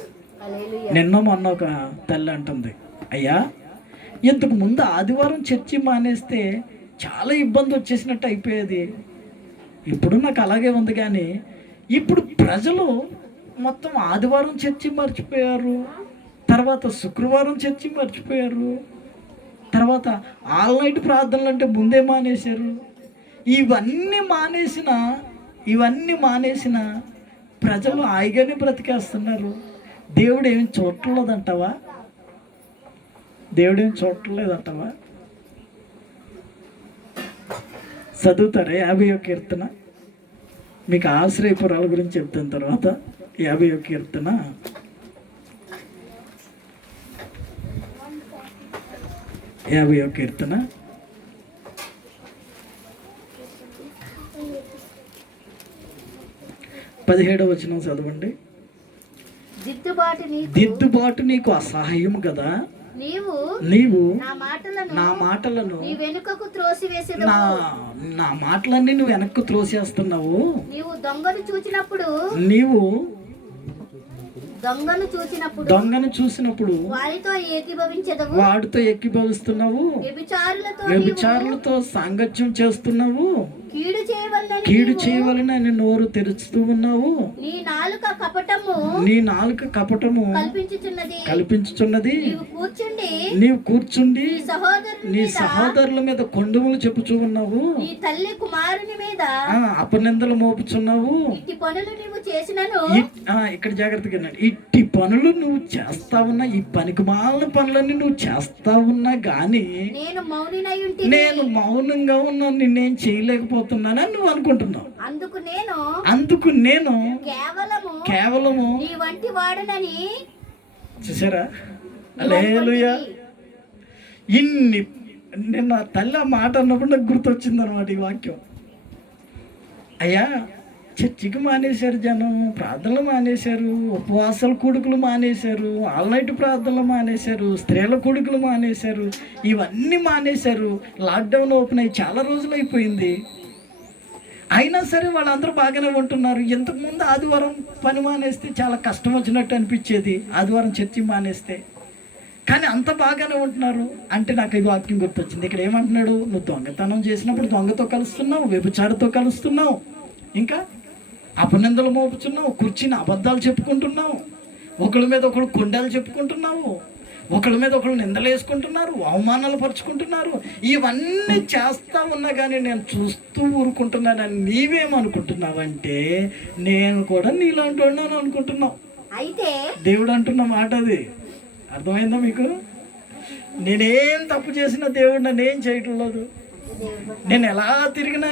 నిన్న మొన్న ఒక తల్లి అంటుంది, అయ్యా ఇంతకు ముందు ఆదివారం చర్చి మానేస్తే చాలా ఇబ్బంది వచ్చేసినట్టు అయిపోయేది, ఇప్పుడు నాకు అలాగే ఉంది. కానీ ఇప్పుడు ప్రజలు మొత్తం ఆదివారం చర్చి మర్చిపోయారు, తర్వాత శుక్రవారం చర్చి మర్చిపోయారు, తర్వాత ఆల్ నైట్ ప్రార్థనలు అంటే ముందే మానేశారు. ఇవన్నీ మానేసిన ప్రజలు హాయిగానే బ్రతికేస్తున్నారు. దేవుడు ఏమి చూడలేదంటావా? దేవుడు ఏమి చూడలేదంటావా? చదువుతారా 50వ కీర్తన? మీకు ఆశ్రయపురాల గురించి చెప్తాను తర్వాత. 50వ కీర్తన 50వ కీర్తన 17వ వచనం చదవండి. దిద్దుబాటు నీకు అసహాయం కదా, నీవు నా మాటలను నా మాటలన్నీ నువ్వు వెనక్కు త్రోసేస్తున్నావు. నీవు దొంగను చూచినప్పుడు దొంగను చూసినప్పుడు వాడితో ఏకీభవిస్తున్నావు. వ్యభిచారులతో సాంగత్యం చేస్తున్నావు. కీడు చేయవలన నోరు తెరుచుతూ ఉన్నావు. నీ నాలుక కపటము కల్పించుచున్నది. నీవు కూర్చుండి నీ సహోదరుల మీద కొండములు చెప్పుచూ ఉన్నావు. అపనిందలు మోపుచున్నావు. ఇక్కడ జాగ్రత్తగా, ఇట్టి పనులు నువ్వు చేస్తా ఉన్నా, ఈ పనికి మాలిన పనులన్నీ నువ్వు చేస్తా ఉన్నా గానీ నేను మౌనంగా ఉన్నా, నిన్నేం చేయలేకపోతున్నానని నువ్వు అనుకుంటున్నావు. అందుకు నేను కేవలము చూసారా? హల్లెలూయా. ఇన్ని నిన్న తల్లి ఆ మాట అన్నప్పుడు నాకు గుర్తొచ్చింది అనమాట ఈ వాక్యం. అయ్యా, చర్చికి మానేశారు జనం, ప్రార్థనలు మానేశారు, ఉపవాసాల కూడుకులు మానేశారు, ఆల్ నైట్ ప్రార్థనలు మానేశారు, స్త్రీల కూడుకులు మానేశారు, ఇవన్నీ మానేశారు. లాక్డౌన్ ఓపెన్ అయ్యి చాలా రోజులు అయిపోయింది. అయినా సరే వాళ్ళందరూ బాగానే ఉంటున్నారు. ఇంతకుముందు ఆదివారం పని మానేస్తే చాలా కష్టం వచ్చినట్టు అనిపించేది, ఆదివారం చర్చి మానేస్తే. కానీ అంత బాగానే ఉంటున్నారు. అంటే నాకు ఈ వాక్యం గుర్తొచ్చింది. ఇక్కడ ఏమంటున్నాడు? నువ్వు దొంగతనం చేసినప్పుడు దొంగతో కలుస్తున్నావు, వ్యభిచారితో కలుస్తున్నావు, ఇంకా అపనిందలు మోపుచున్నావు, కూర్చుని అబద్ధాలు చెప్పుకుంటున్నావు, ఒకళ్ళ మీద ఒకళ్ళు కొండలు చెప్పుకుంటున్నావు, ఒకళ్ళ మీద ఒకళ్ళు నిందలు వేసుకుంటున్నారు, అవమానాలు పరుచుకుంటున్నారు. ఇవన్నీ చేస్తా ఉన్నా కానీ నేను చూస్తూ ఊరుకుంటున్నానని నీవేమనుకుంటున్నావంటే నేను కూడా నీలాంటి వాడిని అనుకుంటున్నావు. అయితే దేవుడు అంటున్న మాట అది అర్థమైందా మీకు? నేనేం తప్పు చేసినా దేవుడు నన్ను ఏం చేయటం లేదు. నేను ఎలా తిరిగినా,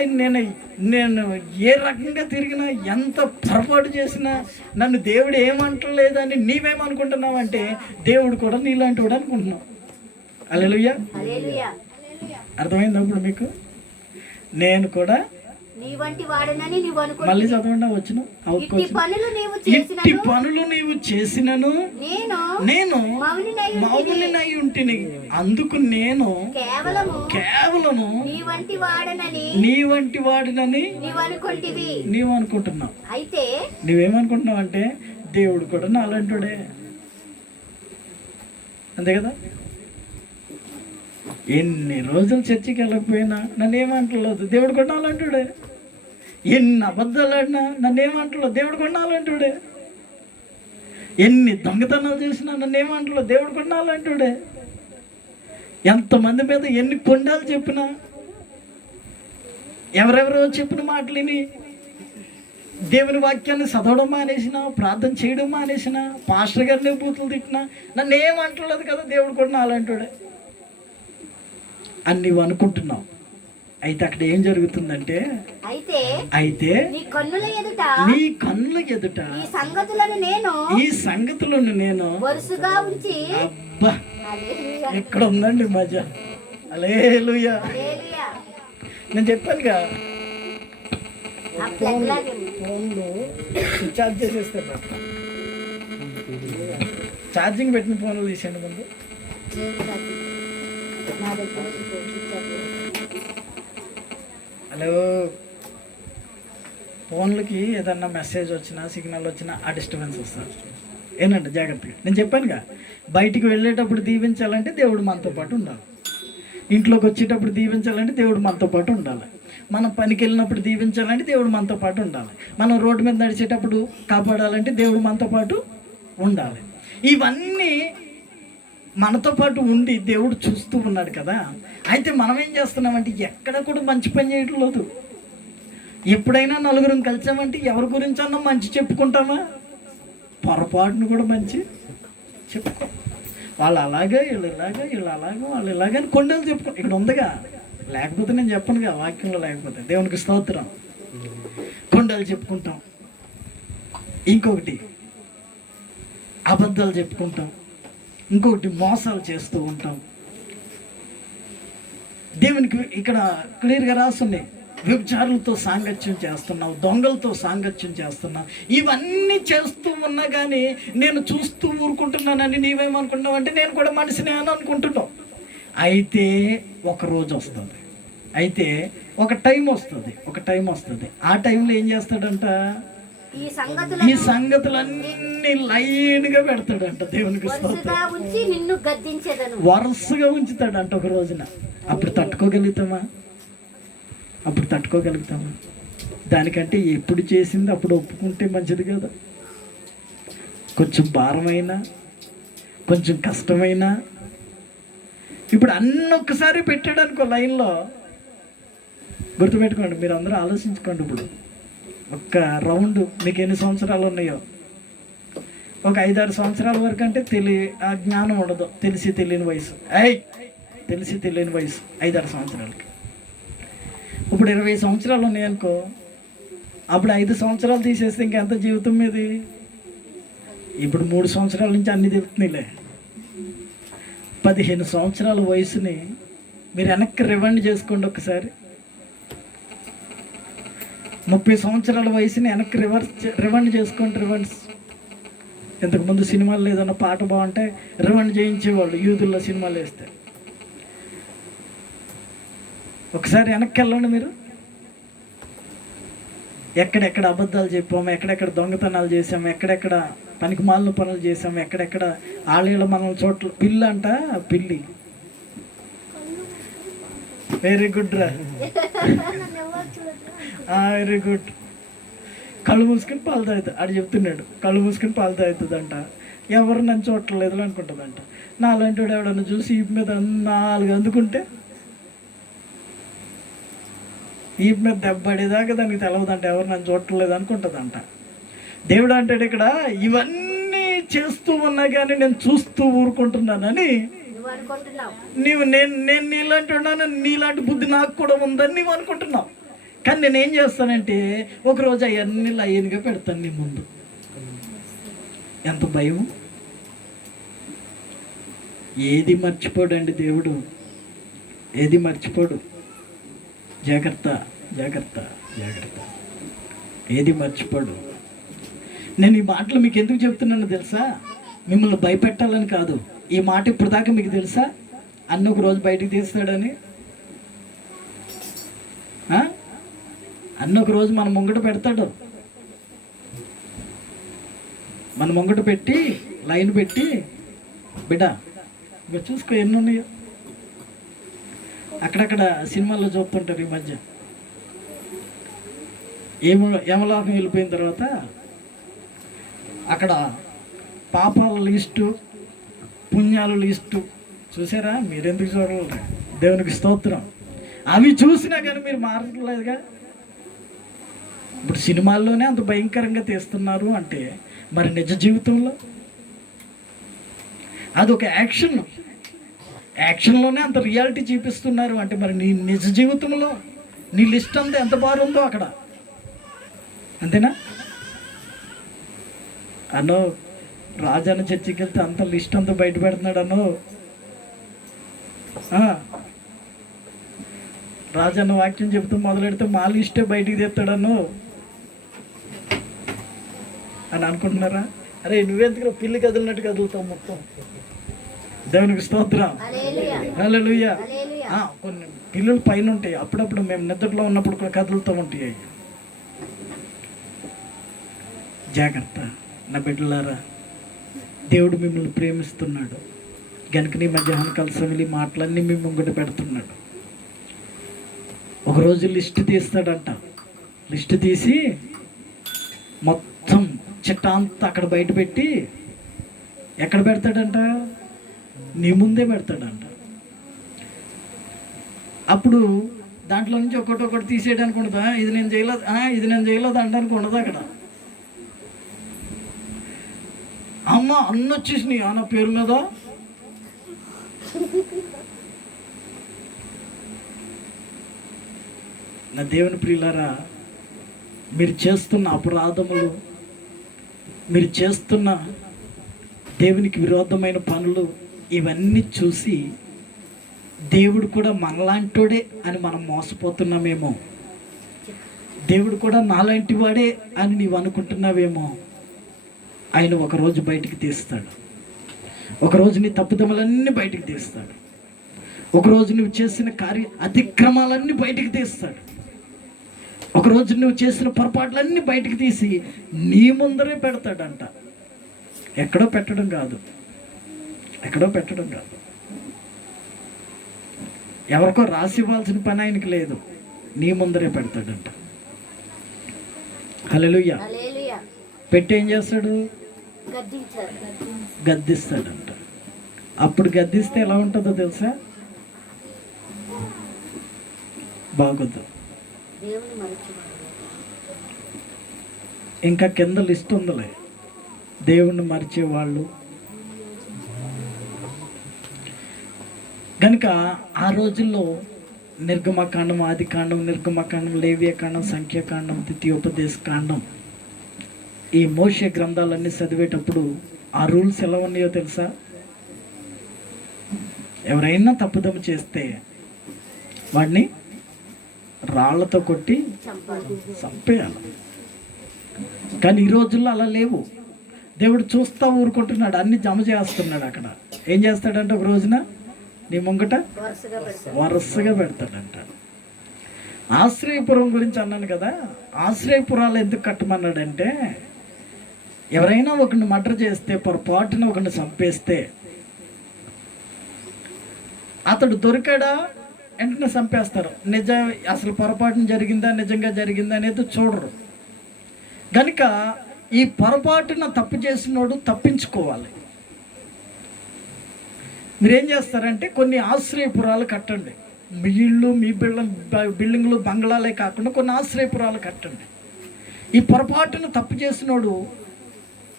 నేను ఏ రకంగా తిరిగినా, ఎంత పొరపాటు చేసినా నన్ను దేవుడు ఏమంటలేదని నీవేమనుకుంటున్నావంటే దేవుడు కూడా నీలాంటి వాడు అనుకుంటున్నావు. హల్లెలూయా. అర్థమైంది అప్పుడు మీకు? నేను కూడా మళ్ళీ చదవండి వచ్చిన ఇట్టి పనులు నీవు చేసినను నేను మౌనినై ఉంటిని. అందుకు నేను కేవలము నీ వంటి వాడినని నీవు అనుకుంటున్నావు. అయితే నువ్వేమనుకుంటున్నావు అంటే దేవుడు కూడా నాలంటుడే, అంతే కదా? ఎన్ని రోజులు చర్చికి వెళ్ళకపోయినా నన్ను ఏమంటలేదు, దేవుడు కూడా నాలంటుడే. ఎన్ని అబద్ధాలు ఆడినా నన్ను ఏమంటలేదు, దేవుడు కూడా నాలంటుడే. ఎన్ని దొంగతనాలు చేసినా నన్ను ఏమంటలేదు, దేవుడు కూడా నాలంటుడే. ఎంతమంది మీద ఎన్ని కొండాలు చెప్పినా, ఎవరెవరో చెప్పిన మాటలిని దేవుని వాక్యాన్ని చదవడం మానేసినా, ప్రార్థన చేయడం మానేసినా, పాస్టర్ గారిని బూతులు తిట్టినా నన్ను ఏమంటలేదు కదా, దేవుడు కూడా నాలంటుడే అని నువ్వు అనుకుంటున్నావు. అయితే అక్కడ ఏం జరుగుతుందంటే అయితే నీ కన్నుల ఎదుట ఈ సంగతులను నేను అబ్బా ఎక్కడ ఉందండి మజా. హల్లెలూయా. నేను చెప్పానుగా ఫోన్లు స్విచ్ ఆఫ్ చేసేస్తాను. ఛార్జింగ్ పెట్టిన ఫోన్లు తీసేయండి ముందు. హలో, ఫోన్లకి ఏదన్నా మెసేజ్ వచ్చినా, సిగ్నల్ వచ్చినా ఆ డిస్టర్బెన్స్ వస్తుంది. ఏనండి జాగ్రత్తగా. నేను చెప్పానుగా, బయటికి వెళ్ళేటప్పుడు దీవించాలంటే దేవుడు మనతో పాటు ఉండాలి, ఇంట్లోకి వచ్చేటప్పుడు దీవించాలంటే దేవుడు మనతో పాటు ఉండాలి, మనం పనికి వెళ్ళినప్పుడు దీవించాలంటే దేవుడు మనతో పాటు ఉండాలి, మనం రోడ్డు మీద నడిచేటప్పుడు కాపాడాలంటే దేవుడు మనతో పాటు ఉండాలి. ఇవన్నీ మనతో పాటు ఉండి దేవుడు చూస్తూ ఉన్నాడు కదా. అయితే మనం ఏం చేస్తున్నామంటే ఎక్కడ కూడా మంచి పని చేయడం లేదు. ఎప్పుడైనా నలుగురం కలిసామంటే ఎవరి గురించి అన్నా మంచి చెప్పుకుంటామా? పొరపాటును కూడా మంచి చెప్పుకో. వాళ్ళు అలాగే, వీళ్ళు ఇలాగా, వీళ్ళు అలాగా, వాళ్ళు ఇలాగే అని కొండలు చెప్పుకో. ఇక్కడ ఉందిగా, లేకపోతే నేను చెప్పనుగా వాక్యంలో, లేకపోతే దేవునికి స్తోత్రం. కొండలు చెప్పుకుంటాం. ఇంకొకటి అబద్ధాలు చెప్పుకుంటాం. ఇంకొకటి మోసాలు చేస్తూ ఉంటాం. దేవునికి ఇక్కడ క్లియర్గా రాస్తున్నాయి. వ్యభిచారులతో సాంగత్యం చేస్తున్నావు, దొంగలతో సాంగత్యం చేస్తున్నావు, ఇవన్నీ చేస్తూ ఉన్నా కానీ నేను చూస్తూ ఊరుకుంటున్నానని నీవేమనుకుంటున్నావు అంటే నేను కూడా మనిషినే అని అనుకుంటున్నావు. అయితే ఒక రోజు వస్తుంది, అయితే ఒక టైం వస్తుంది. ఆ టైంలో ఏం చేస్తాడంట, ఈ సంగతులన్నీ లైన్గా పెడతాడంట. దేవునికి వరుసగా ఉంచుతాడంట ఒక రోజున. అప్పుడు తట్టుకోగలుగుతామా? దానికంటే ఎప్పుడు చేసింది అప్పుడు ఒప్పుకుంటే మంచిది కదా. కొంచెం భారమైనా, కొంచెం కష్టమైనా, ఇప్పుడు అన్నీ ఒక్కసారి పెట్టాడు అనుకో లైన్లో. గుర్తుపెట్టుకోండి, మీరు అందరూ ఆలోచించుకోండి. ఇప్పుడు ఒక్క రౌండ్ మీకు ఎన్ని సంవత్సరాలు ఉన్నాయో, ఒక 5-6 సంవత్సరాల వరకు అంటే ఆ జ్ఞానం ఉండదు, తెలిసి తెలియని వయసు 5-6 సంవత్సరాలకి. ఇప్పుడు 20 సంవత్సరాలు ఉన్నాయనుకో, అప్పుడు 5 సంవత్సరాలు తీసేస్తే ఇంకెంత జీవితం మీది? ఇప్పుడు 3 సంవత్సరాల నుంచి అన్నీ తెలుస్తున్నాయిలే. 15 సంవత్సరాల వయసుని మీరు వెనక్కి రివైండ్ చేసుకోండి ఒకసారి. 30 సంవత్సరాల వయసుని వెనక్కి రివైండ్ చేసుకోండి. ఇంతకుముందు సినిమాలు ఏదన్నా పాట బాగుంటే రివైండ్ చేయించేవాళ్ళు యూదుల్లో సినిమాలు వేస్తే. ఒకసారి వెనక్కి వెళ్ళండి మీరు. ఎక్కడెక్కడ అబద్ధాలు చెప్పాము, ఎక్కడెక్కడ దొంగతనాలు చేసాము, ఎక్కడెక్కడ పనికి మాలిన పనులు చేసాము, ఎక్కడెక్కడ ఆళ్ళ మనం చోట్ల పిల్లి వెరీ గుడ్ రా, వెరీ గుడ్. కళ్ళు మూసుకొని పాలు తాగుతుంది ఆడు చెప్తున్నాడు. కళ్ళు మూసుకొని పాలు తాగుతుందంట. ఎవరు నన్ను చూడలేదు అనుకుంటుందంట. నాలాంటి వాడు ఎవడన్నా చూసి ఈ మీద 4 అందుకుంటే ఈ మీద దెబ్బడేదాకా దానికి తెలవదంట, ఎవరు నన్ను చూడలేదు అనుకుంటుందంట. దేవుడు అంటాడు ఇక్కడ, ఇవన్నీ చేస్తూ ఉన్నా కానీ నేను చూస్తూ ఊరుకుంటున్నానని నేను నీలాంటి ఉన్నాను, నీలాంటి బుద్ధి నాకు కూడా ఉందని నీవు అనుకుంటున్నావు. కానీ నేనేం చేస్తానంటే ఒకరోజు అవన్నీ లైన్గా పెడతాను నీ ముందు. ఎంత భయం! ఏది మర్చిపోడండి దేవుడు, ఏది మర్చిపోడు. జాగ్రత్త, ఏది మర్చిపోడు. నేను ఈ మాటలు మీకు ఎందుకు చెప్తున్నానో తెలుసా? మిమ్మల్ని భయపెట్టాలని కాదు. ఈ మాట ఇప్పుడు దాకా మీకు తెలుసా? అన్న ఒక రోజు బయటికి తీస్తాడని. అన్న ఒక రోజు మన ముంగట పెడతాడు. మన ముంగట పెట్టి లైన్ పెట్టి, బిడ్డ ఇంకా చూసుకో ఎన్ని ఉన్నాయో. అక్కడక్కడ సినిమాల్లో చూస్తుంటారు ఈ మధ్య. యమలోకం వెళ్ళిపోయిన తర్వాత అక్కడ పాపాల లిస్టు, పుణ్యాల లిస్టు చూసారా? మీరెందుకు చూడలేదు? దేవునికి స్తోత్రం. అవి చూసినా కానీ మీరు మారట్లేదుగా. ఇప్పుడు సినిమాల్లోనే అంత భయంకరంగా తీస్తున్నారు అంటే మరి నిజ జీవితంలో అదొక యాక్షన్లోనే అంత రియాలిటీ చూపిస్తున్నారు అంటే మరి నీ నిజ జీవితంలో నీ లిస్ట్ అంతా ఎంత బాగుందో అక్కడ. అంతేనా? అన్నో రాజాను చర్చికి వెళ్తే అంత లిస్ట్ అంతా బయట పెడుతున్నాడు. అన్నో రాజన్న వాక్యం చెబుతూ మొదలెడితే మా లిస్టే బయటికి తెస్తాడను అని అనుకుంటున్నారా? అరే నువ్వెందుకు పిల్లి కదిలినట్టు కదులుతావు మొత్తం. దేవునికి స్తోత్రం, హల్లెలూయా. కొన్ని పిల్లులు పైన ఉంటాయి, అప్పుడప్పుడు మేము నిద్రలో ఉన్నప్పుడు కూడా కదులుతూ ఉంటాయి. జాగ్రత్త నా బిడ్డలారా, దేవుడు మిమ్మల్ని ప్రేమిస్తున్నాడు కనుక నీ మధ్యాహ్నం కలిసి మాటలన్నీ మీ ముంగట పెడుతున్నాడు. ఒకరోజు లిస్ట్ తీస్తాడంట. లిస్ట్ తీసి మొత్తం చిట్టా అంతా అక్కడ బయట పెట్టి ఎక్కడ పెడతాడంట? నీ ముందే పెడతాడంట. అప్పుడు దాంట్లో నుంచి ఒకటి తీసేయడానికి ఉండదా? ఇది నేను చేయలేదు అనడానికి ఉండదు అక్కడ. అమ్మ అన్న వచ్చేసినాయి నా పేరు మీద. నా దేవుని ప్రియులారా, మీరు చేస్తున్న అపరాధములు, మీరు చేస్తున్న దేవునికి విరోధమైన పనులు, ఇవన్నీ చూసి దేవుడు కూడా మనలాంటోడే అని మనం మోసపోతున్నామేమో. దేవుడు కూడా నాలాంటి వాడే అని నీవు అనుకుంటున్నావేమో. ఆయన ఒకరోజు బయటికి తీస్తాడు. ఒకరోజు నీ తప్పుదములన్నీ బయటికి తీస్తాడు. ఒకరోజు నువ్వు చేసిన అతిక్రమాలన్నీ బయటికి తీస్తాడు. ఒకరోజు నువ్వు చేసిన పొరపాట్లన్నీ బయటికి తీసి నీ ముందరే పెడతాడంట. ఎక్కడో పెట్టడం కాదు, ఎక్కడో పెట్టడం కాదు. ఎవరికో రాసి ఇవ్వాల్సిన పని ఆయనకి లేదు, నీ ముందరే పెడతాడంట. హల్లెలూయా. పెట్టి ఏం చేస్తాడు? గద్దిస్తాడంట. అప్పుడు గద్దిస్తే ఎలా ఉంటుందో తెలుసా? బాగోదు. ఇంకా కింద లిస్ట్ ఉందిలే, దేవుణ్ణి మరిచేవాళ్ళు. కనుక ఆ రోజుల్లో నిర్గమకాండం, ఆదికాండం, నిర్గమకాండం, లేవియకాండం, సంఖ్యాకాండం, ద్వితీయోపదేశ కాండం, ఈ మోషే గ్రంథాలన్నీ చదివేటప్పుడు ఆ రూల్స్ ఎలా ఉన్నాయో తెలుసా? ఎవరైనా తప్పుదమ్ము చేస్తే వాడిని రాళ్లతో కొట్టి చంపేయాలి. కానీ ఈ రోజుల్లో అలా లేవు. దేవుడు చూస్తా ఊరుకుంటున్నాడు, అన్ని జమ చేస్తున్నాడు. అక్కడ ఏం చేస్తాడంటే ఒక రోజున నీ ముంగట వరుసగా పెడతాడంట. ఆశ్రయపురం గురించి అన్నాను కదా, ఆశ్రయపురాలు ఎందుకు కట్టమన్నాడంటే, ఎవరైనా ఒకరిని మర్డర్ చేస్తే, పొరపాటున ఒకరిని చంపేస్తే, అతడు దొరికాడా వెంటనే చంపేస్తారు. అసలు పొరపాటున జరిగిందా నిజంగా జరిగిందా అనేది చూడరు. కనుక ఈ పొరపాటున తప్పు చేసినోడు తప్పించుకోవాలి. మీరేం చేస్తారంటే కొన్ని ఆశ్రయపురాలు కట్టండి. మీ ఇళ్ళు, మీ బిల్డింగ్లు, బంగ్లాలే కాకుండా కొన్ని ఆశ్రయపురాలు కట్టండి. ఈ పొరపాటున తప్పు చేసినోడు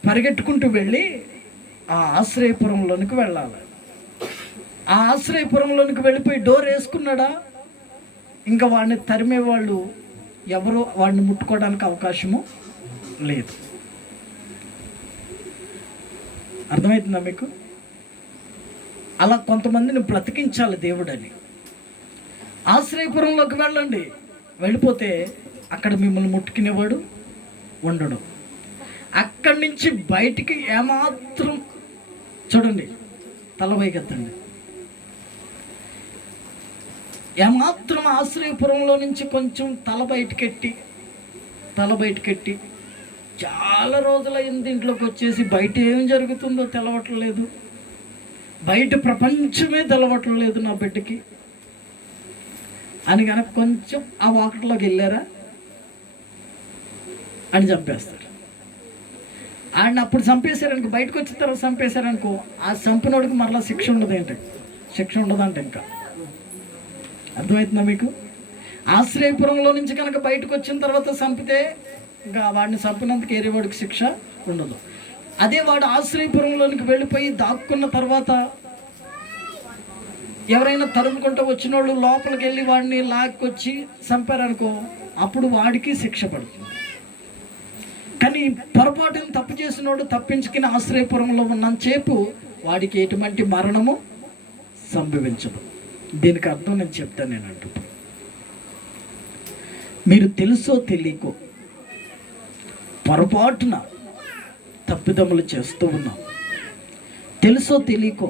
పరిగెట్టుకుంటూ వెళ్ళి ఆ ఆశ్రయపురంలోనికి వెళ్ళాలి. ఆ ఆశ్రయపురంలోనికి వెళ్ళిపోయి డోర్ వేసుకున్నాడా, ఇంకా వాడిని తరిమేవాళ్ళు ఎవరు వాడిని ముట్టుకోవడానికి అవకాశము లేదు. అర్థమవుతుందా మీకు? అలా కొంతమందిని బ్రతికించాలి దేవుడని. ఆశ్రయపురంలోకి వెళ్ళండి, వెళ్ళిపోతే అక్కడ మిమ్మల్ని ముట్టుకునేవాడు ఉండడు. అక్కడి నుంచి బయటికి ఏమాత్రం చూడండి, తల పైకెత్తండి, ఏమాత్రం ఆశ్రయపురంలో నుంచి కొంచెం తల బయటకెట్టి చాలా రోజులైంది ఇంట్లోకి వచ్చేసి బయట ఏం జరుగుతుందో తెలవట్లేదు, బయట ప్రపంచమే తెలవట్లేదు నా బిడ్డకి అని కనుక కొంచెం ఆ వాకట్లోకి వెళ్ళారా అని చంపేస్తారు. ఆయన అప్పుడు చంపేశారనుకో, బయటకు వచ్చిన తర్వాత చంపేశారనుకో, ఆ చంపినోడికి మరలా శిక్ష ఉండదంట. ఇంకా అర్థమవుతుందా మీకు? ఆశ్రయపురంలో నుంచి కనుక బయటకు వచ్చిన తర్వాత చంపితే ఇంకా వాడిని చంపినందుకు ఏరే వాడికి శిక్ష ఉండదు. అదే వాడు ఆశ్రయపురంలోనికి వెళ్ళిపోయి దాక్కున్న తర్వాత ఎవరైనా తరుముకుంటూ వచ్చిన వాళ్ళు లోపలికి వెళ్ళి వాడిని లాక్కొచ్చి చంపారనుకో, అప్పుడు వాడికి శిక్ష పడుతుంది. కానీ పొరపాటును తప్పు చేసినోడు తప్పించుకుని ఆశ్రయపురంలో ఉన్నంతసేపు వాడికి ఎటువంటి మరణము సంభవించదు. దీనికి అర్థం నేను చెప్తాను. నేనంటూ మీరు తెలుసో తెలియకో పొరపాటున తప్పిదములు చేస్తూ ఉన్నాం. తెలుసో తెలియకో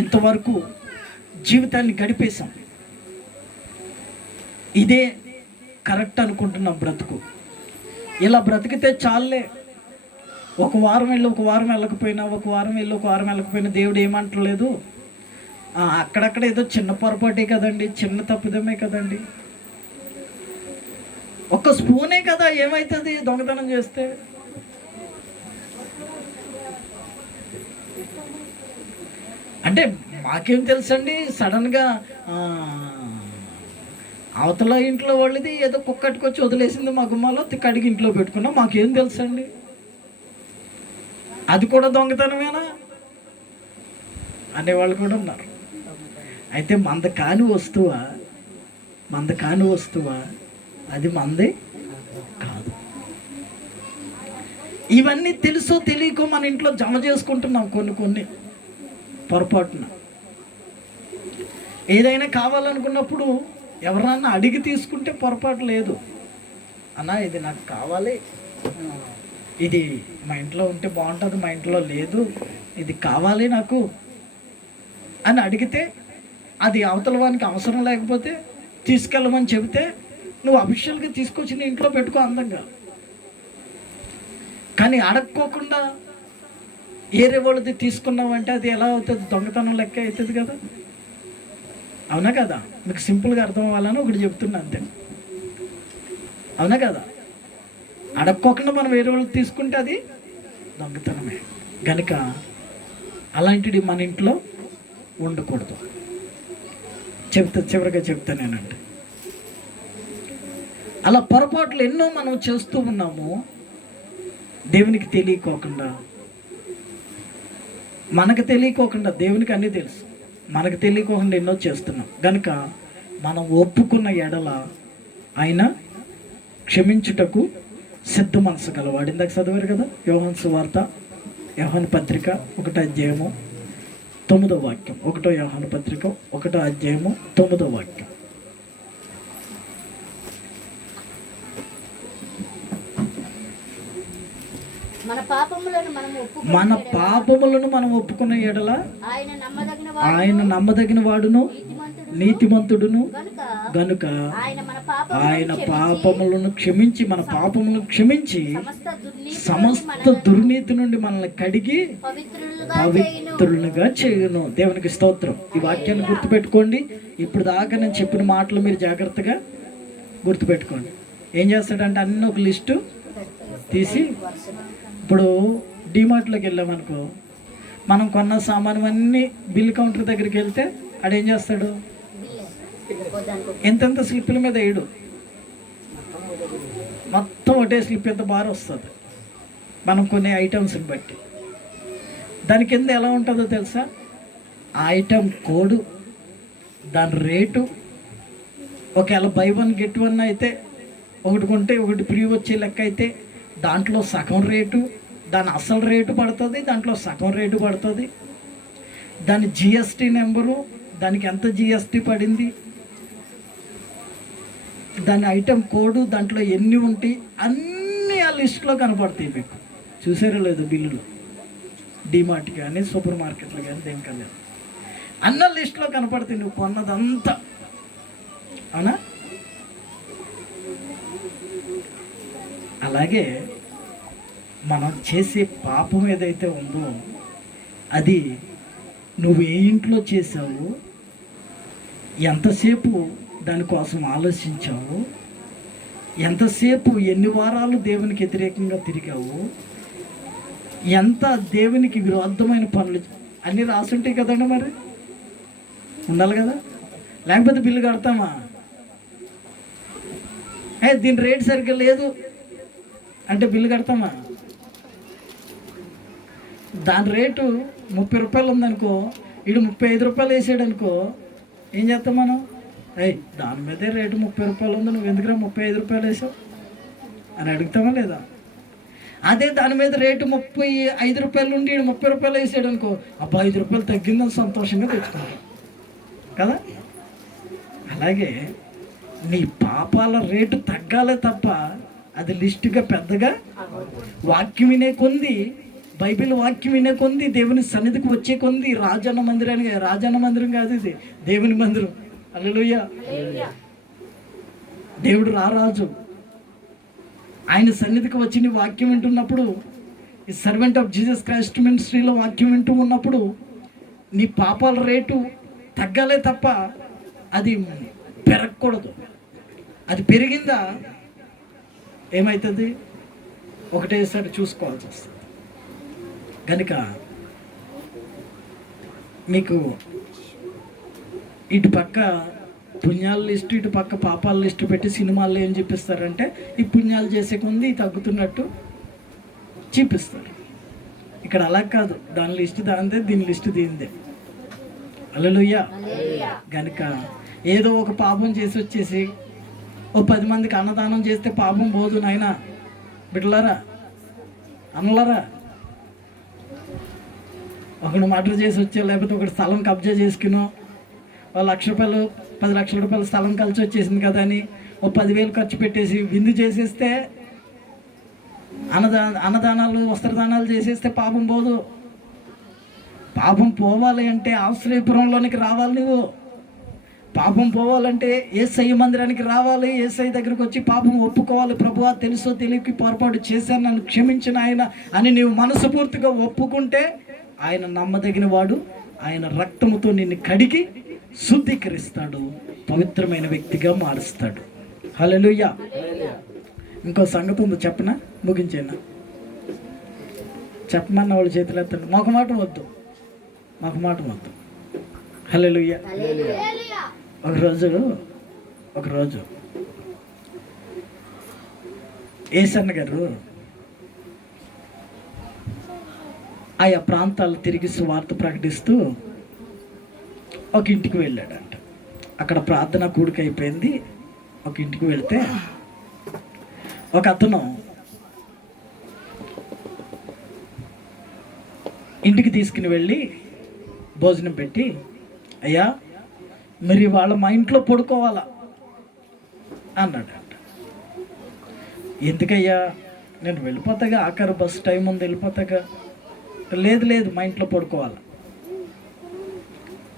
ఇంతవరకు జీవితాన్ని గడిపేశాం. ఇదే కరెక్ట్ అనుకుంటున్నాం బ్రతుకు. ఇలా బ్రతికితే చాలే, ఒక వారం వెళ్ళి ఒక వారం వెళ్ళకపోయినా, ఒక వారం వెళ్ళి ఒక వారం వెళ్ళకపోయినా దేవుడు ఏమంటలేదు. అక్కడక్కడ ఏదో చిన్న పొరపాటే కదండి, చిన్న తప్పిదమే కదండి, ఒక్క స్పూనే కదా, ఏమవుతుంది దొంగతనం చేస్తే? అంటే మాకేం తెలుసండి, సడన్గా అవతల ఇంట్లో వాళ్ళది ఏదో కుక్కట్టుకొచ్చి వదిలేసింది మా గుమ్మాలో, కడిగి ఇంట్లో పెట్టుకున్నాం, మాకేం తెలుసండి, అది కూడా దొంగతనమేనా అనేవాళ్ళు కూడా ఉన్నారు. అయితే మంద కాని వస్తువా అది మందే కాదు. ఇవన్నీ తెలుసో తెలియకో మన ఇంట్లో జమ చేసుకుంటున్నాం కొన్ని పొరపాటున. ఏదైనా కావాలనుకున్నప్పుడు ఎవరన్నా అడిగి తీసుకుంటే పొరపాటు లేదు. అన్నా ఇది నాకు కావాలి, ఇది మా ఇంట్లో ఉంటే బాగుంటుంది, మా ఇంట్లో లేదు, ఇది కావాలి నాకు అని అడిగితే, అది అవతల వానికి అవసరం లేకపోతే తీసుకెళ్ళమని చెబితే నువ్వు అఫీషియల్గా తీసుకొచ్చి నీ ఇంట్లో పెట్టుకో అందంగా. కానీ అడక్కోకుండా ఏరే వాళ్ళది తీసుకున్నావంటే అది ఎలా అవుతుంది? దొంగతనం లెక్క అవుతుంది కదా. అవునా కదా? మీకు సింపుల్గా అర్థం అవ్వాలని ఒకటి చెప్తున్నా అంతే. అవునా కదా? అడక్కోకుండా మనం వేరే వాళ్ళు తీసుకుంటే అది దొంగతనమే. కనుక అలాంటిది మన ఇంట్లో ఉండకూడదు. చివరిగా చెప్తానేనండి, అలా పొరపాట్లు ఎన్నో మనం చేస్తూ ఉన్నాము దేవునికి తెలియకోకుండా. మనకు తెలియకోకుండా, దేవునికి అన్నీ తెలుసు, మనకు తెలియకోకుండా ఎన్నో చేస్తున్నాం. కనుక మనం ఒప్పుకున్న ఎడల ఆయన క్షమించుటకు సిద్ధ మనసు గలవాడు. ఇందాక చదివారు కదా యోహాను సువార్త, యోహాను పత్రిక 1వ అధ్యాయము 9వ వాక్యం. 1వ యోహాను పత్రిక 1వ అధ్యాయము 9వ వాక్యం. మన పాపములను మనం ఒప్పుకున్న ఎడల ఆయన నమ్మదగిన వాడును నీతిమంతుడును గనుక ఆయన పాపములను క్షమించి, మన పాపములను క్షమించి సమస్త దుర్నీతి నుండి మనల్ని కడిగి పవిత్రులుగా చేయును. దేవునికి స్తోత్రం. ఈ వాక్యాన్ని గుర్తుపెట్టుకోండి. ఇప్పుడు దాకా నేను చెప్పిన మాటలు మీరు జాగ్రత్తగా గుర్తుపెట్టుకోండి. ఏం చేస్తాడంటే అన్నీ ఒక లిస్టు తీసి, ఇప్పుడు డిమార్ట్లోకి వెళ్ళామనుకో, మనం కొన్న సామాను అన్నీ బిల్ కౌంటర్ దగ్గరికి వెళ్తే ఆడేం చేస్తాడు? ఎంతెంత స్లిప్పుల మీద వేయడు, మొత్తం ఒకటే స్లిప్ ఎంత బార్ వస్తుంది మనం కొనే ఐటమ్స్ని బట్టి. దాని కింద ఎలా ఉంటుందో తెలుసా? ఆ ఐటమ్ కోడు, దాని రేటు. ఒకవేళ బై 1 get 1 అయితే, ఒకటి కొంటే ఒకటి ఫ్రీ వచ్చే లెక్క అయితే దాంట్లో సగం రేటు, దాని అసలు రేటు పడుతుంది, దాంట్లో సగం రేటు పడుతుంది. దాని జిఎస్టీ నెంబరు, దానికి ఎంత జిఎస్టీ పడింది, దాని ఐటెం కోడు, దాంట్లో ఎన్ని ఉంటాయి అన్నీ ఆ లిస్ట్లో కనపడతాయి మీకు. చూసారో లేదు బిల్లులు? డిమార్ట్ కానీ సూపర్ మార్కెట్లు కానీ దేనికన్నా అన్న లిస్ట్లో కనపడతాయి నువ్వు కొన్నదంతా. అవునా? అలాగే మనం చేసే పాపం ఏదైతే ఉందో అది నువ్వు ఏ ఇంట్లో చేసావు, ఎంతసేపు దానికోసం ఆలోచించావు, ఎంతసేపు ఎన్ని వారాలు దేవునికి వ్యతిరేకంగా తిరిగావు, ఎంత దేవునికి విరుద్ధమైన పనులు అన్నీ రాసుంటాయి కదండి. మరి ఉండాలి కదా, లేకపోతే బిల్లు కడతామా? దీని రేట్ సరిగ్గా లేదు అంటే బిల్లు కడతామా? దాని రేటు 30 రూపాయలు ఉందనుకో, ఇటు 35 రూపాయలు వేసాడు అనుకో, ఏం చేస్తాం మనం? దాని మీదే రేటు 30 రూపాయలు ఉంది, నువ్వు ఎందుకురా 35 రూపాయలు వేసావు అని అడుగుతామా లేదా? అదే దాని మీద రేటు 35 రూపాయలు ఉండి 30 రూపాయలు వేసాడు అనుకో, అబ్బా 5 రూపాయలు తగ్గిందని సంతోషంగా తెచ్చుకుంటాం కదా. అలాగే నీ పాపాల రేటు తగ్గాలే తప్ప అది లిస్టుగా పెద్దగా వాక్యం వినే కొంది, బైబిల్ వాక్యం వినే కొంది, దేవుని సన్నిధికి వచ్చే కొంది, రాజన్న మందిరం కాదు ఇది, దేవుని మందిరం. హల్లెలూయా. దేవుడు రారాజు, ఆయన సన్నిధికి వచ్చి నీ వాక్యం వింటున్నప్పుడు, ఈ సర్వెంట్ ఆఫ్ జీసస్ క్రైస్ట్ మినిస్ట్రీలో వాక్యం వింటూ ఉన్నప్పుడు నీ పాపాల రేటు తగ్గాలే తప్ప అది పెరగకూడదు. అది పెరిగిందా ఏమవుతుంది? ఒకటేసారి చూసుకోవాల్సి వస్తుంది. కనుక మీకు ఇటు పక్క పుణ్యాల లిస్టు, ఇటు పక్క పాపాల లిస్టు పెట్టి సినిమాల్లో ఏం చూపిస్తారంటే ఈ పుణ్యాలు చేసే కొంది తగ్గుతున్నట్టు చూపిస్తారు. ఇక్కడ అలా కాదు, దాని లిస్టు దానిదే, దీని లిస్టు దీనిదే. హల్లెలూయా. కనుక ఏదో ఒక పాపం చేసి వచ్చేసి ఓ 10 మందికి అన్నదానం చేస్తే పాపం పోదు నాయనా. బిడ్డలారా, అన్నలారా, ఒకడు మర్డర్ చేసి వచ్చా, లేకపోతే ఒకటి స్థలం కబ్జా చేసుకునో, రూపాయలు 10 లక్షల రూపాయల స్థలం కలిసి వచ్చేసింది కదా అని ఓ 10,000 ఖర్చు పెట్టేసి విందు చేసేస్తే, అన్నదానాలు వస్త్రదానాలు చేసేస్తే పాపం పోదు. పాపం పోవాలి అంటే ఆశ్రయపురంలోనికి రావాలి. నువ్వు పాపం పోవాలంటే యేసయ్య మందిరానికి రావాలి. యేసయ్య దగ్గరికి వచ్చి పాపం ఒప్పుకోవాలి. ప్రభువా, తెలుసో తెలియక పొరపాటు చేశాను, నన్ను క్షమించిన ఆయన అని నీవు మనస్ఫూర్తిగా ఒప్పుకుంటే ఆయన నమ్మదగిన వాడు. ఆయన రక్తముతో నిన్ను కడిగి శుద్ధీకరిస్తాడు, పవిత్రమైన వ్యక్తిగా మారుస్తాడు. హల్లెలూయా. ఇంకో సంగతి ఉంది, చెప్పనా? ముగించేనా? చెప్పమన్న వాళ్ళు చేతులు ఎత్తండి. మాకు మాట వద్దు. హల్లెలూయా. ఒకరోజు ఏసన్న గారు ఆయా ప్రాంతాలు తిరిగి సువార్త ప్రకటిస్తూ ఒక ఇంటికి వెళ్ళాడంట. అక్కడ ప్రార్థన కూడిక అయిపోయింది. ఒక ఇంటికి వెళితే ఒక అతను ఇంటికి తీసుకుని వెళ్ళి భోజనం పెట్టి, అయ్యా మీరు ఇవాళ మా ఇంట్లో పడుకోవాలా అన్నాడంట. ఎందుకయ్యా? నేను వెళ్ళిపోతాగా, ఆఖరి బస్ టైం ఉంది, వెళ్ళిపోతాగా. లేదు మా ఇంట్లో పడుకోవాలి.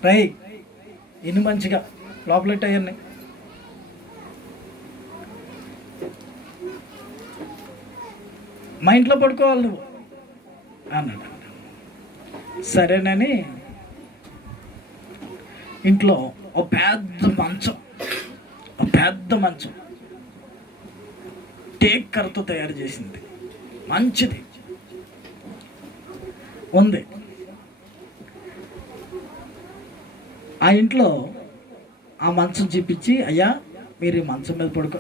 రై ఇన్ని మంచిగా లోపలెట్ అయ్యాన్ని. మా ఇంట్లో పడుకోవాలి నువ్వు అన్నాడు. సరేనని ఇంట్లో ఒక పెద్ద మంచం టేక్ కర్రతో తయారు చేసింది, మంచిది ఉంది. ఆ ఇంట్లో ఆ మంచం చూపించి, అయ్యా మీరు ఈ మంచం మీద పడుకో.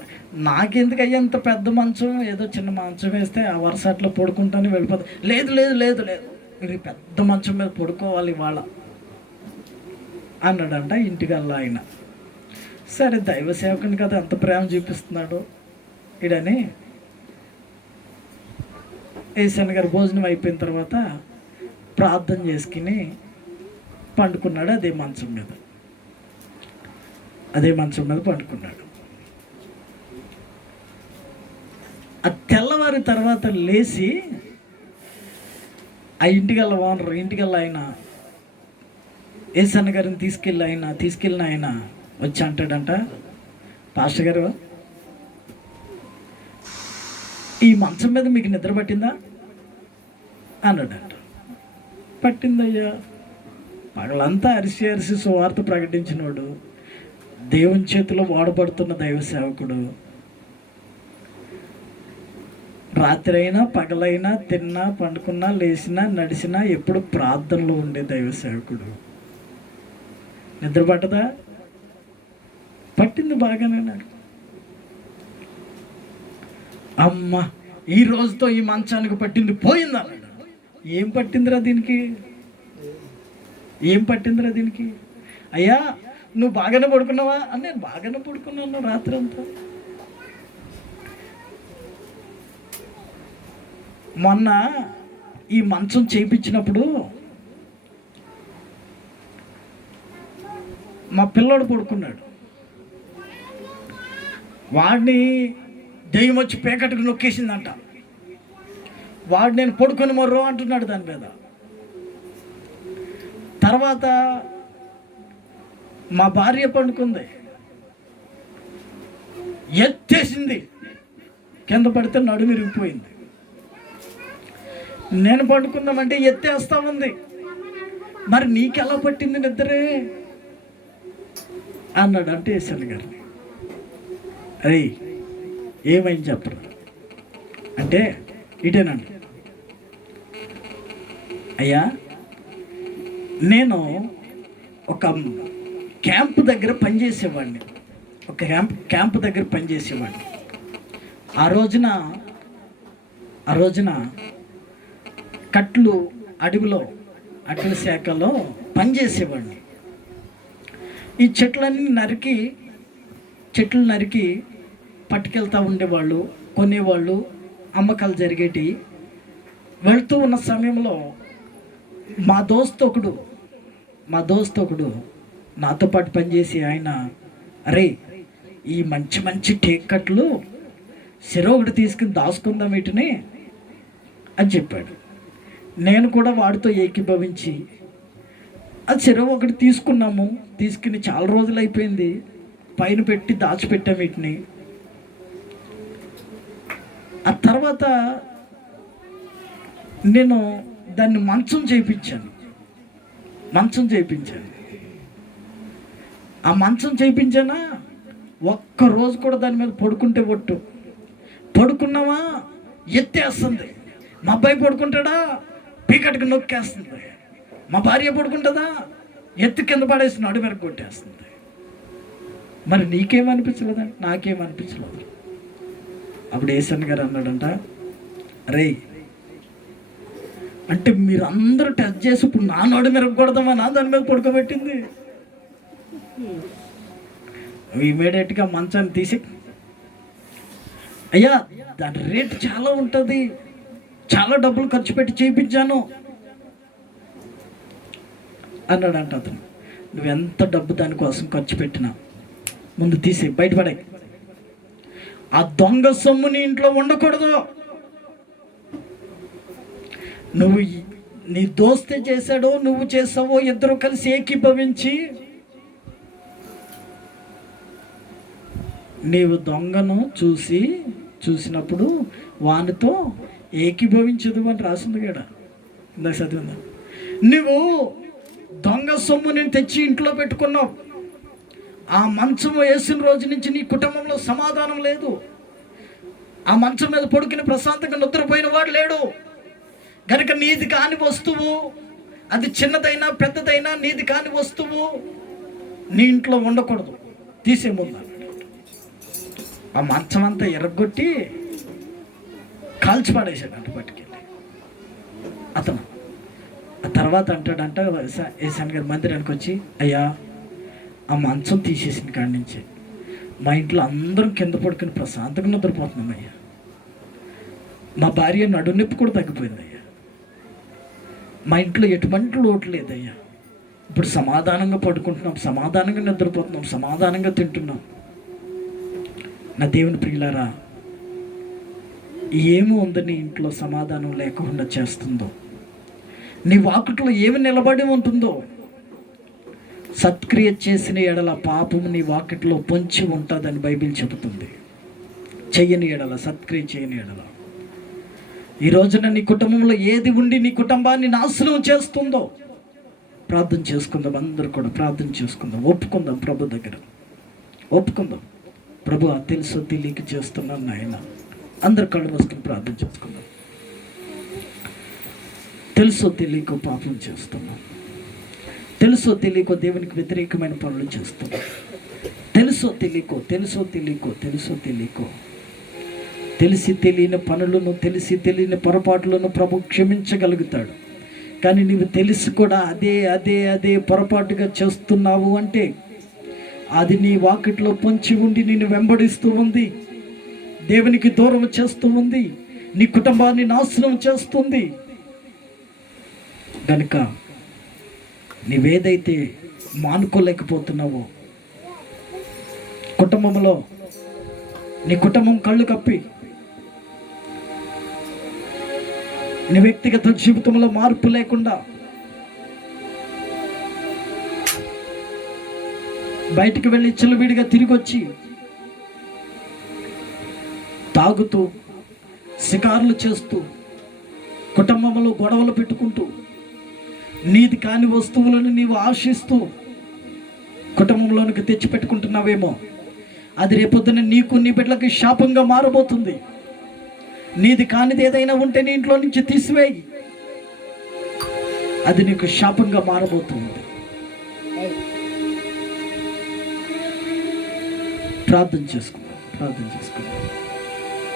నాకెందుకు అయ్యా ఇంత పెద్ద మంచం, ఏదో చిన్న మంచం వేస్తే ఆ వరుస అట్లా పడుకుంటాను వెళ్ళిపోతా. లేదు మీరు పెద్ద మంచం మీద పడుకోవాలి ఇవాళ అన్నాడంట ఇంటికల్లా ఆయన. సరే, దైవ సేవకుని కదా ఎంత ప్రేమ చూపిస్తున్నాడు ఇడని ఏసన్న గారు భోజనం అయిపోయిన తర్వాత ప్రార్థన చేసుకుని పండుకున్నాడు. అదే మంచం మీద పండుకున్నాడు. ఆ తెల్లవారి తర్వాత లేచి ఆ ఇంటికల్లా ఆయన ఏసన్న గారిని తీసుకెళ్ళిన ఆయన వచ్చి అంటాడంట, పాస్టర్ గారు ఈ మంచం మీద మీకు నిద్ర పట్టిందా అన్నాడంట. పట్టిందయ్యా. పగలంతా అరిసి సువార్త ప్రకటించినోడు, దేవుని చేతిలో వాడబడుతున్న దైవ సేవకుడు, రాత్రి అయినా పగలైనా తిన్నా పండుకున్నా లేచినా నడిచినా ఎప్పుడు ప్రార్థనలో ఉండే దైవ సేవకుడు. నిద్ర పట్టదా? పట్టింది బాగానే. అమ్మ ఈ రోజుతో ఈ మంచానికి పట్టింది పోయిందా? ఏం పట్టిందిరా దీనికి? అయ్యా నువ్వు బాగానే పడుకున్నావా? అని నేను బాగానే పడుకున్నాను రాత్రి అంతా. మొన్న ఈ మంచం చేయించినప్పుడు మా పిల్లోడు పడుకున్నాడు. వాడిని దెయ్యం వచ్చి పేకట్టుకు నొక్కేసిందంట. వాడు నేను పడుకొని మర్రో అంటున్నాడు దాని మీద. తర్వాత మా భార్య పండుకుంది, ఎత్తేసింది, కింద పడితే నడుము విరిగిపోయింది. నేను పండుకుందామంటే ఎత్తేస్తా ఉంది. మరి నీకెలా పట్టింది నిద్రే అన్నాడు. అంటే ఏసన్న గారిని, అరే ఏమైంది చెప్పరు అంటే ఇటేనండి. అయ్యా నేను ఒక క్యాంపు దగ్గర పనిచేసేవాడిని. ఆ రోజున కట్లు అడవిలో అటవీ శాఖలో పనిచేసేవాడిని. ఈ చెట్లు నరికి పట్టుకెళ్తూ ఉండేవాళ్ళు, కొనేవాళ్ళు, అమ్మకాలు జరిగేటి. వెళ్తూ ఉన్న సమయంలో మా దోస్తు ఒకడు నాతో పాటు పనిచేసి ఆయన, అరే ఈ మంచి మంచి టేక్ కట్లు ఒకటి తీసుకుని దాచుకుందాం వీటిని అని చెప్పాడు. నేను కూడా వాడితో ఏకీభవించి అది ఒకటి తీసుకున్నాము. తీసుకుని చాలా రోజులు అయిపోయింది, పైన పెట్టి దాచిపెట్టాము వీటిని. ఆ తర్వాత నేను దాన్ని మంచం చేయించాను. ఆ మంచం చేయించానా, ఒక్కరోజు కూడా దాని మీద పడుకుంటే పడుకున్నావా ఎత్తేస్తుంది. మా అబ్బాయి పడుకుంటాడా పీకటికి నొక్కేస్తుంది. మా భార్య పడుకుంటుందా ఎత్తు కింద పడేసి నడు వెనక కొట్టేస్తుంది. మరి నీకేమనిపించలేదండి? నాకేమనిపించలేదు. అప్పుడు ఏసన్ గారు అన్నాడంట, రే అంటే మీరు అందరూ టచ్ చేసి ఇప్పుడు నా నోడు మెరగకూడదామా నా దాని మీద పడుకోబెట్టింది. ఇమీడియట్గా మంచాన్ని తీసి, అయ్యా దాని రేట్ చాలా ఉంటుంది, చాలా డబ్బులు ఖర్చు పెట్టి చేయించాను అన్నాడంట అతను. నువ్వెంత డబ్బు దానికోసం ఖర్చు పెట్టినా ముందు తీసి బయటపడే. ఆ దొంగ సొమ్ము నీ ఇంట్లో ఉండకూడదు. నువ్వు నీ దోస్తే చేశాడో నువ్వు చేసావో ఇద్దరు కలిసి ఏకీభవించి నీవు దొంగను చూసినప్పుడు వానితో ఏకీభవించదు అని రాసింది కదా, ఇందాక చదివిందా? నువ్వు దొంగ సొమ్ముని తెచ్చి ఇంట్లో పెట్టుకున్నావు. ఆ మంచం వేసిన రోజు నుంచి నీ కుటుంబంలో సమాధానం లేదు. ఆ మంచం మీద పడుకుని ప్రశాంతంగా నిద్రపోయిన వాడు లేడు. కనుక నీది కాని వస్తువు, అది చిన్నదైనా పెద్దదైనా నీది కాని వస్తువు నీ ఇంట్లో ఉండకూడదు, తీసే ముందు. ఆ మంచం అంతా ఎరగొట్టి కాల్చి పడేసాడంట పట్టుకెళ్ళి అతను. ఆ తర్వాత అంటాడంట ఏసాన్ గారి మందిరానికి వచ్చి, అయ్యా ఆ మంచం తీసేసిన కాడి నుంచి మా ఇంట్లో అందరం కింద పడుకుని ప్రశాంతంగా నిద్రపోతున్నాం అయ్యా. మా భార్య నడునొప్పి కూడా తగ్గిపోయింది అయ్యా. మా ఇంట్లో ఎటువంటి లోటు లేదయ్యా. ఇప్పుడు సమాధానంగా పడుకుంటున్నాం, సమాధానంగా నిద్రపోతున్నాం, సమాధానంగా తింటున్నాం. నా దేవుని ప్రియులారా, ఏమో ఉంది నీ ఇంట్లో సమాధానం లేకుండా చేస్తుందో, నీ వాకిట్లో ఏమి నిలబడి ఉంటుందో, సత్క్రియ చేసిన ఎడల పాపము నీ వాకిట్లో పొంచి ఉంటుందని బైబిల్ చెబుతుంది. చెయ్యని ఎడల, సత్క్రియ చేయని ఎడల. ఈ రోజున నీ కుటుంబంలో ఏది ఉండి నీ కుటుంబాన్ని నాశనం చేస్తుందో ప్రార్థన చేసుకుందాం. అందరూ కూడా ప్రార్థన చేసుకుందాం, ఒప్పుకుందాం. ప్రభు దగ్గర ఒప్పుకుందాం. ప్రభు తెలుసో తెలియక చేస్తున్నాను నాయన. అందరు కళ్ళు మూసుకుని ప్రార్థన చేసుకుందాం. తెలుసో తెలియకో పాపం చేస్తున్నాం, తెలుసో తెలియకో దేవునికి వ్యతిరేకమైన పనులు చేస్తున్నాం. తెలుసో తెలియకో తెలిసి తెలియని పనులను, తెలిసి తెలియని పొరపాట్లను ప్రభు క్షమించగలుగుతాడు. కానీ నీవు తెలిసి కూడా అదే పొరపాటుగా చేస్తున్నావు అంటే అది నీ వాకిట్లో పొంచి ఉండి నిన్ను వెంబడిస్తూ ఉంది, దేవునికి దూరం చేస్తూ ఉంది, నీ కుటుంబాన్ని నాశనం చేస్తుంది. కనుక నీవేదైతే మానుకోలేకపోతున్నావో, కుటుంబంలో నీ కుటుంబం కళ్ళు కప్పి నీ వ్యక్తిగత జీవితంలో మార్పు లేకుండా బయటికి వెళ్ళి చిల్లవిడిగా తిరిగి వచ్చి తాగుతూ, షికారులు చేస్తూ, కుటుంబంలో గొడవలు పెట్టుకుంటూ, నీది కాని వస్తువులను నీవు ఆశిస్తూ కుటుంబంలోనికి తెచ్చిపెట్టుకుంటున్నావేమో, అది రేపొద్దున నీకు, నీ బిడ్డలకి శాపంగా మారబోతుంది. నీది కానిది ఏదైనా ఉంటే నీ ఇంట్లో నుంచి తీసివేయి, అది నీకు శాపంగా మారబోతుంది. ప్రార్థన చేసుకుందాం.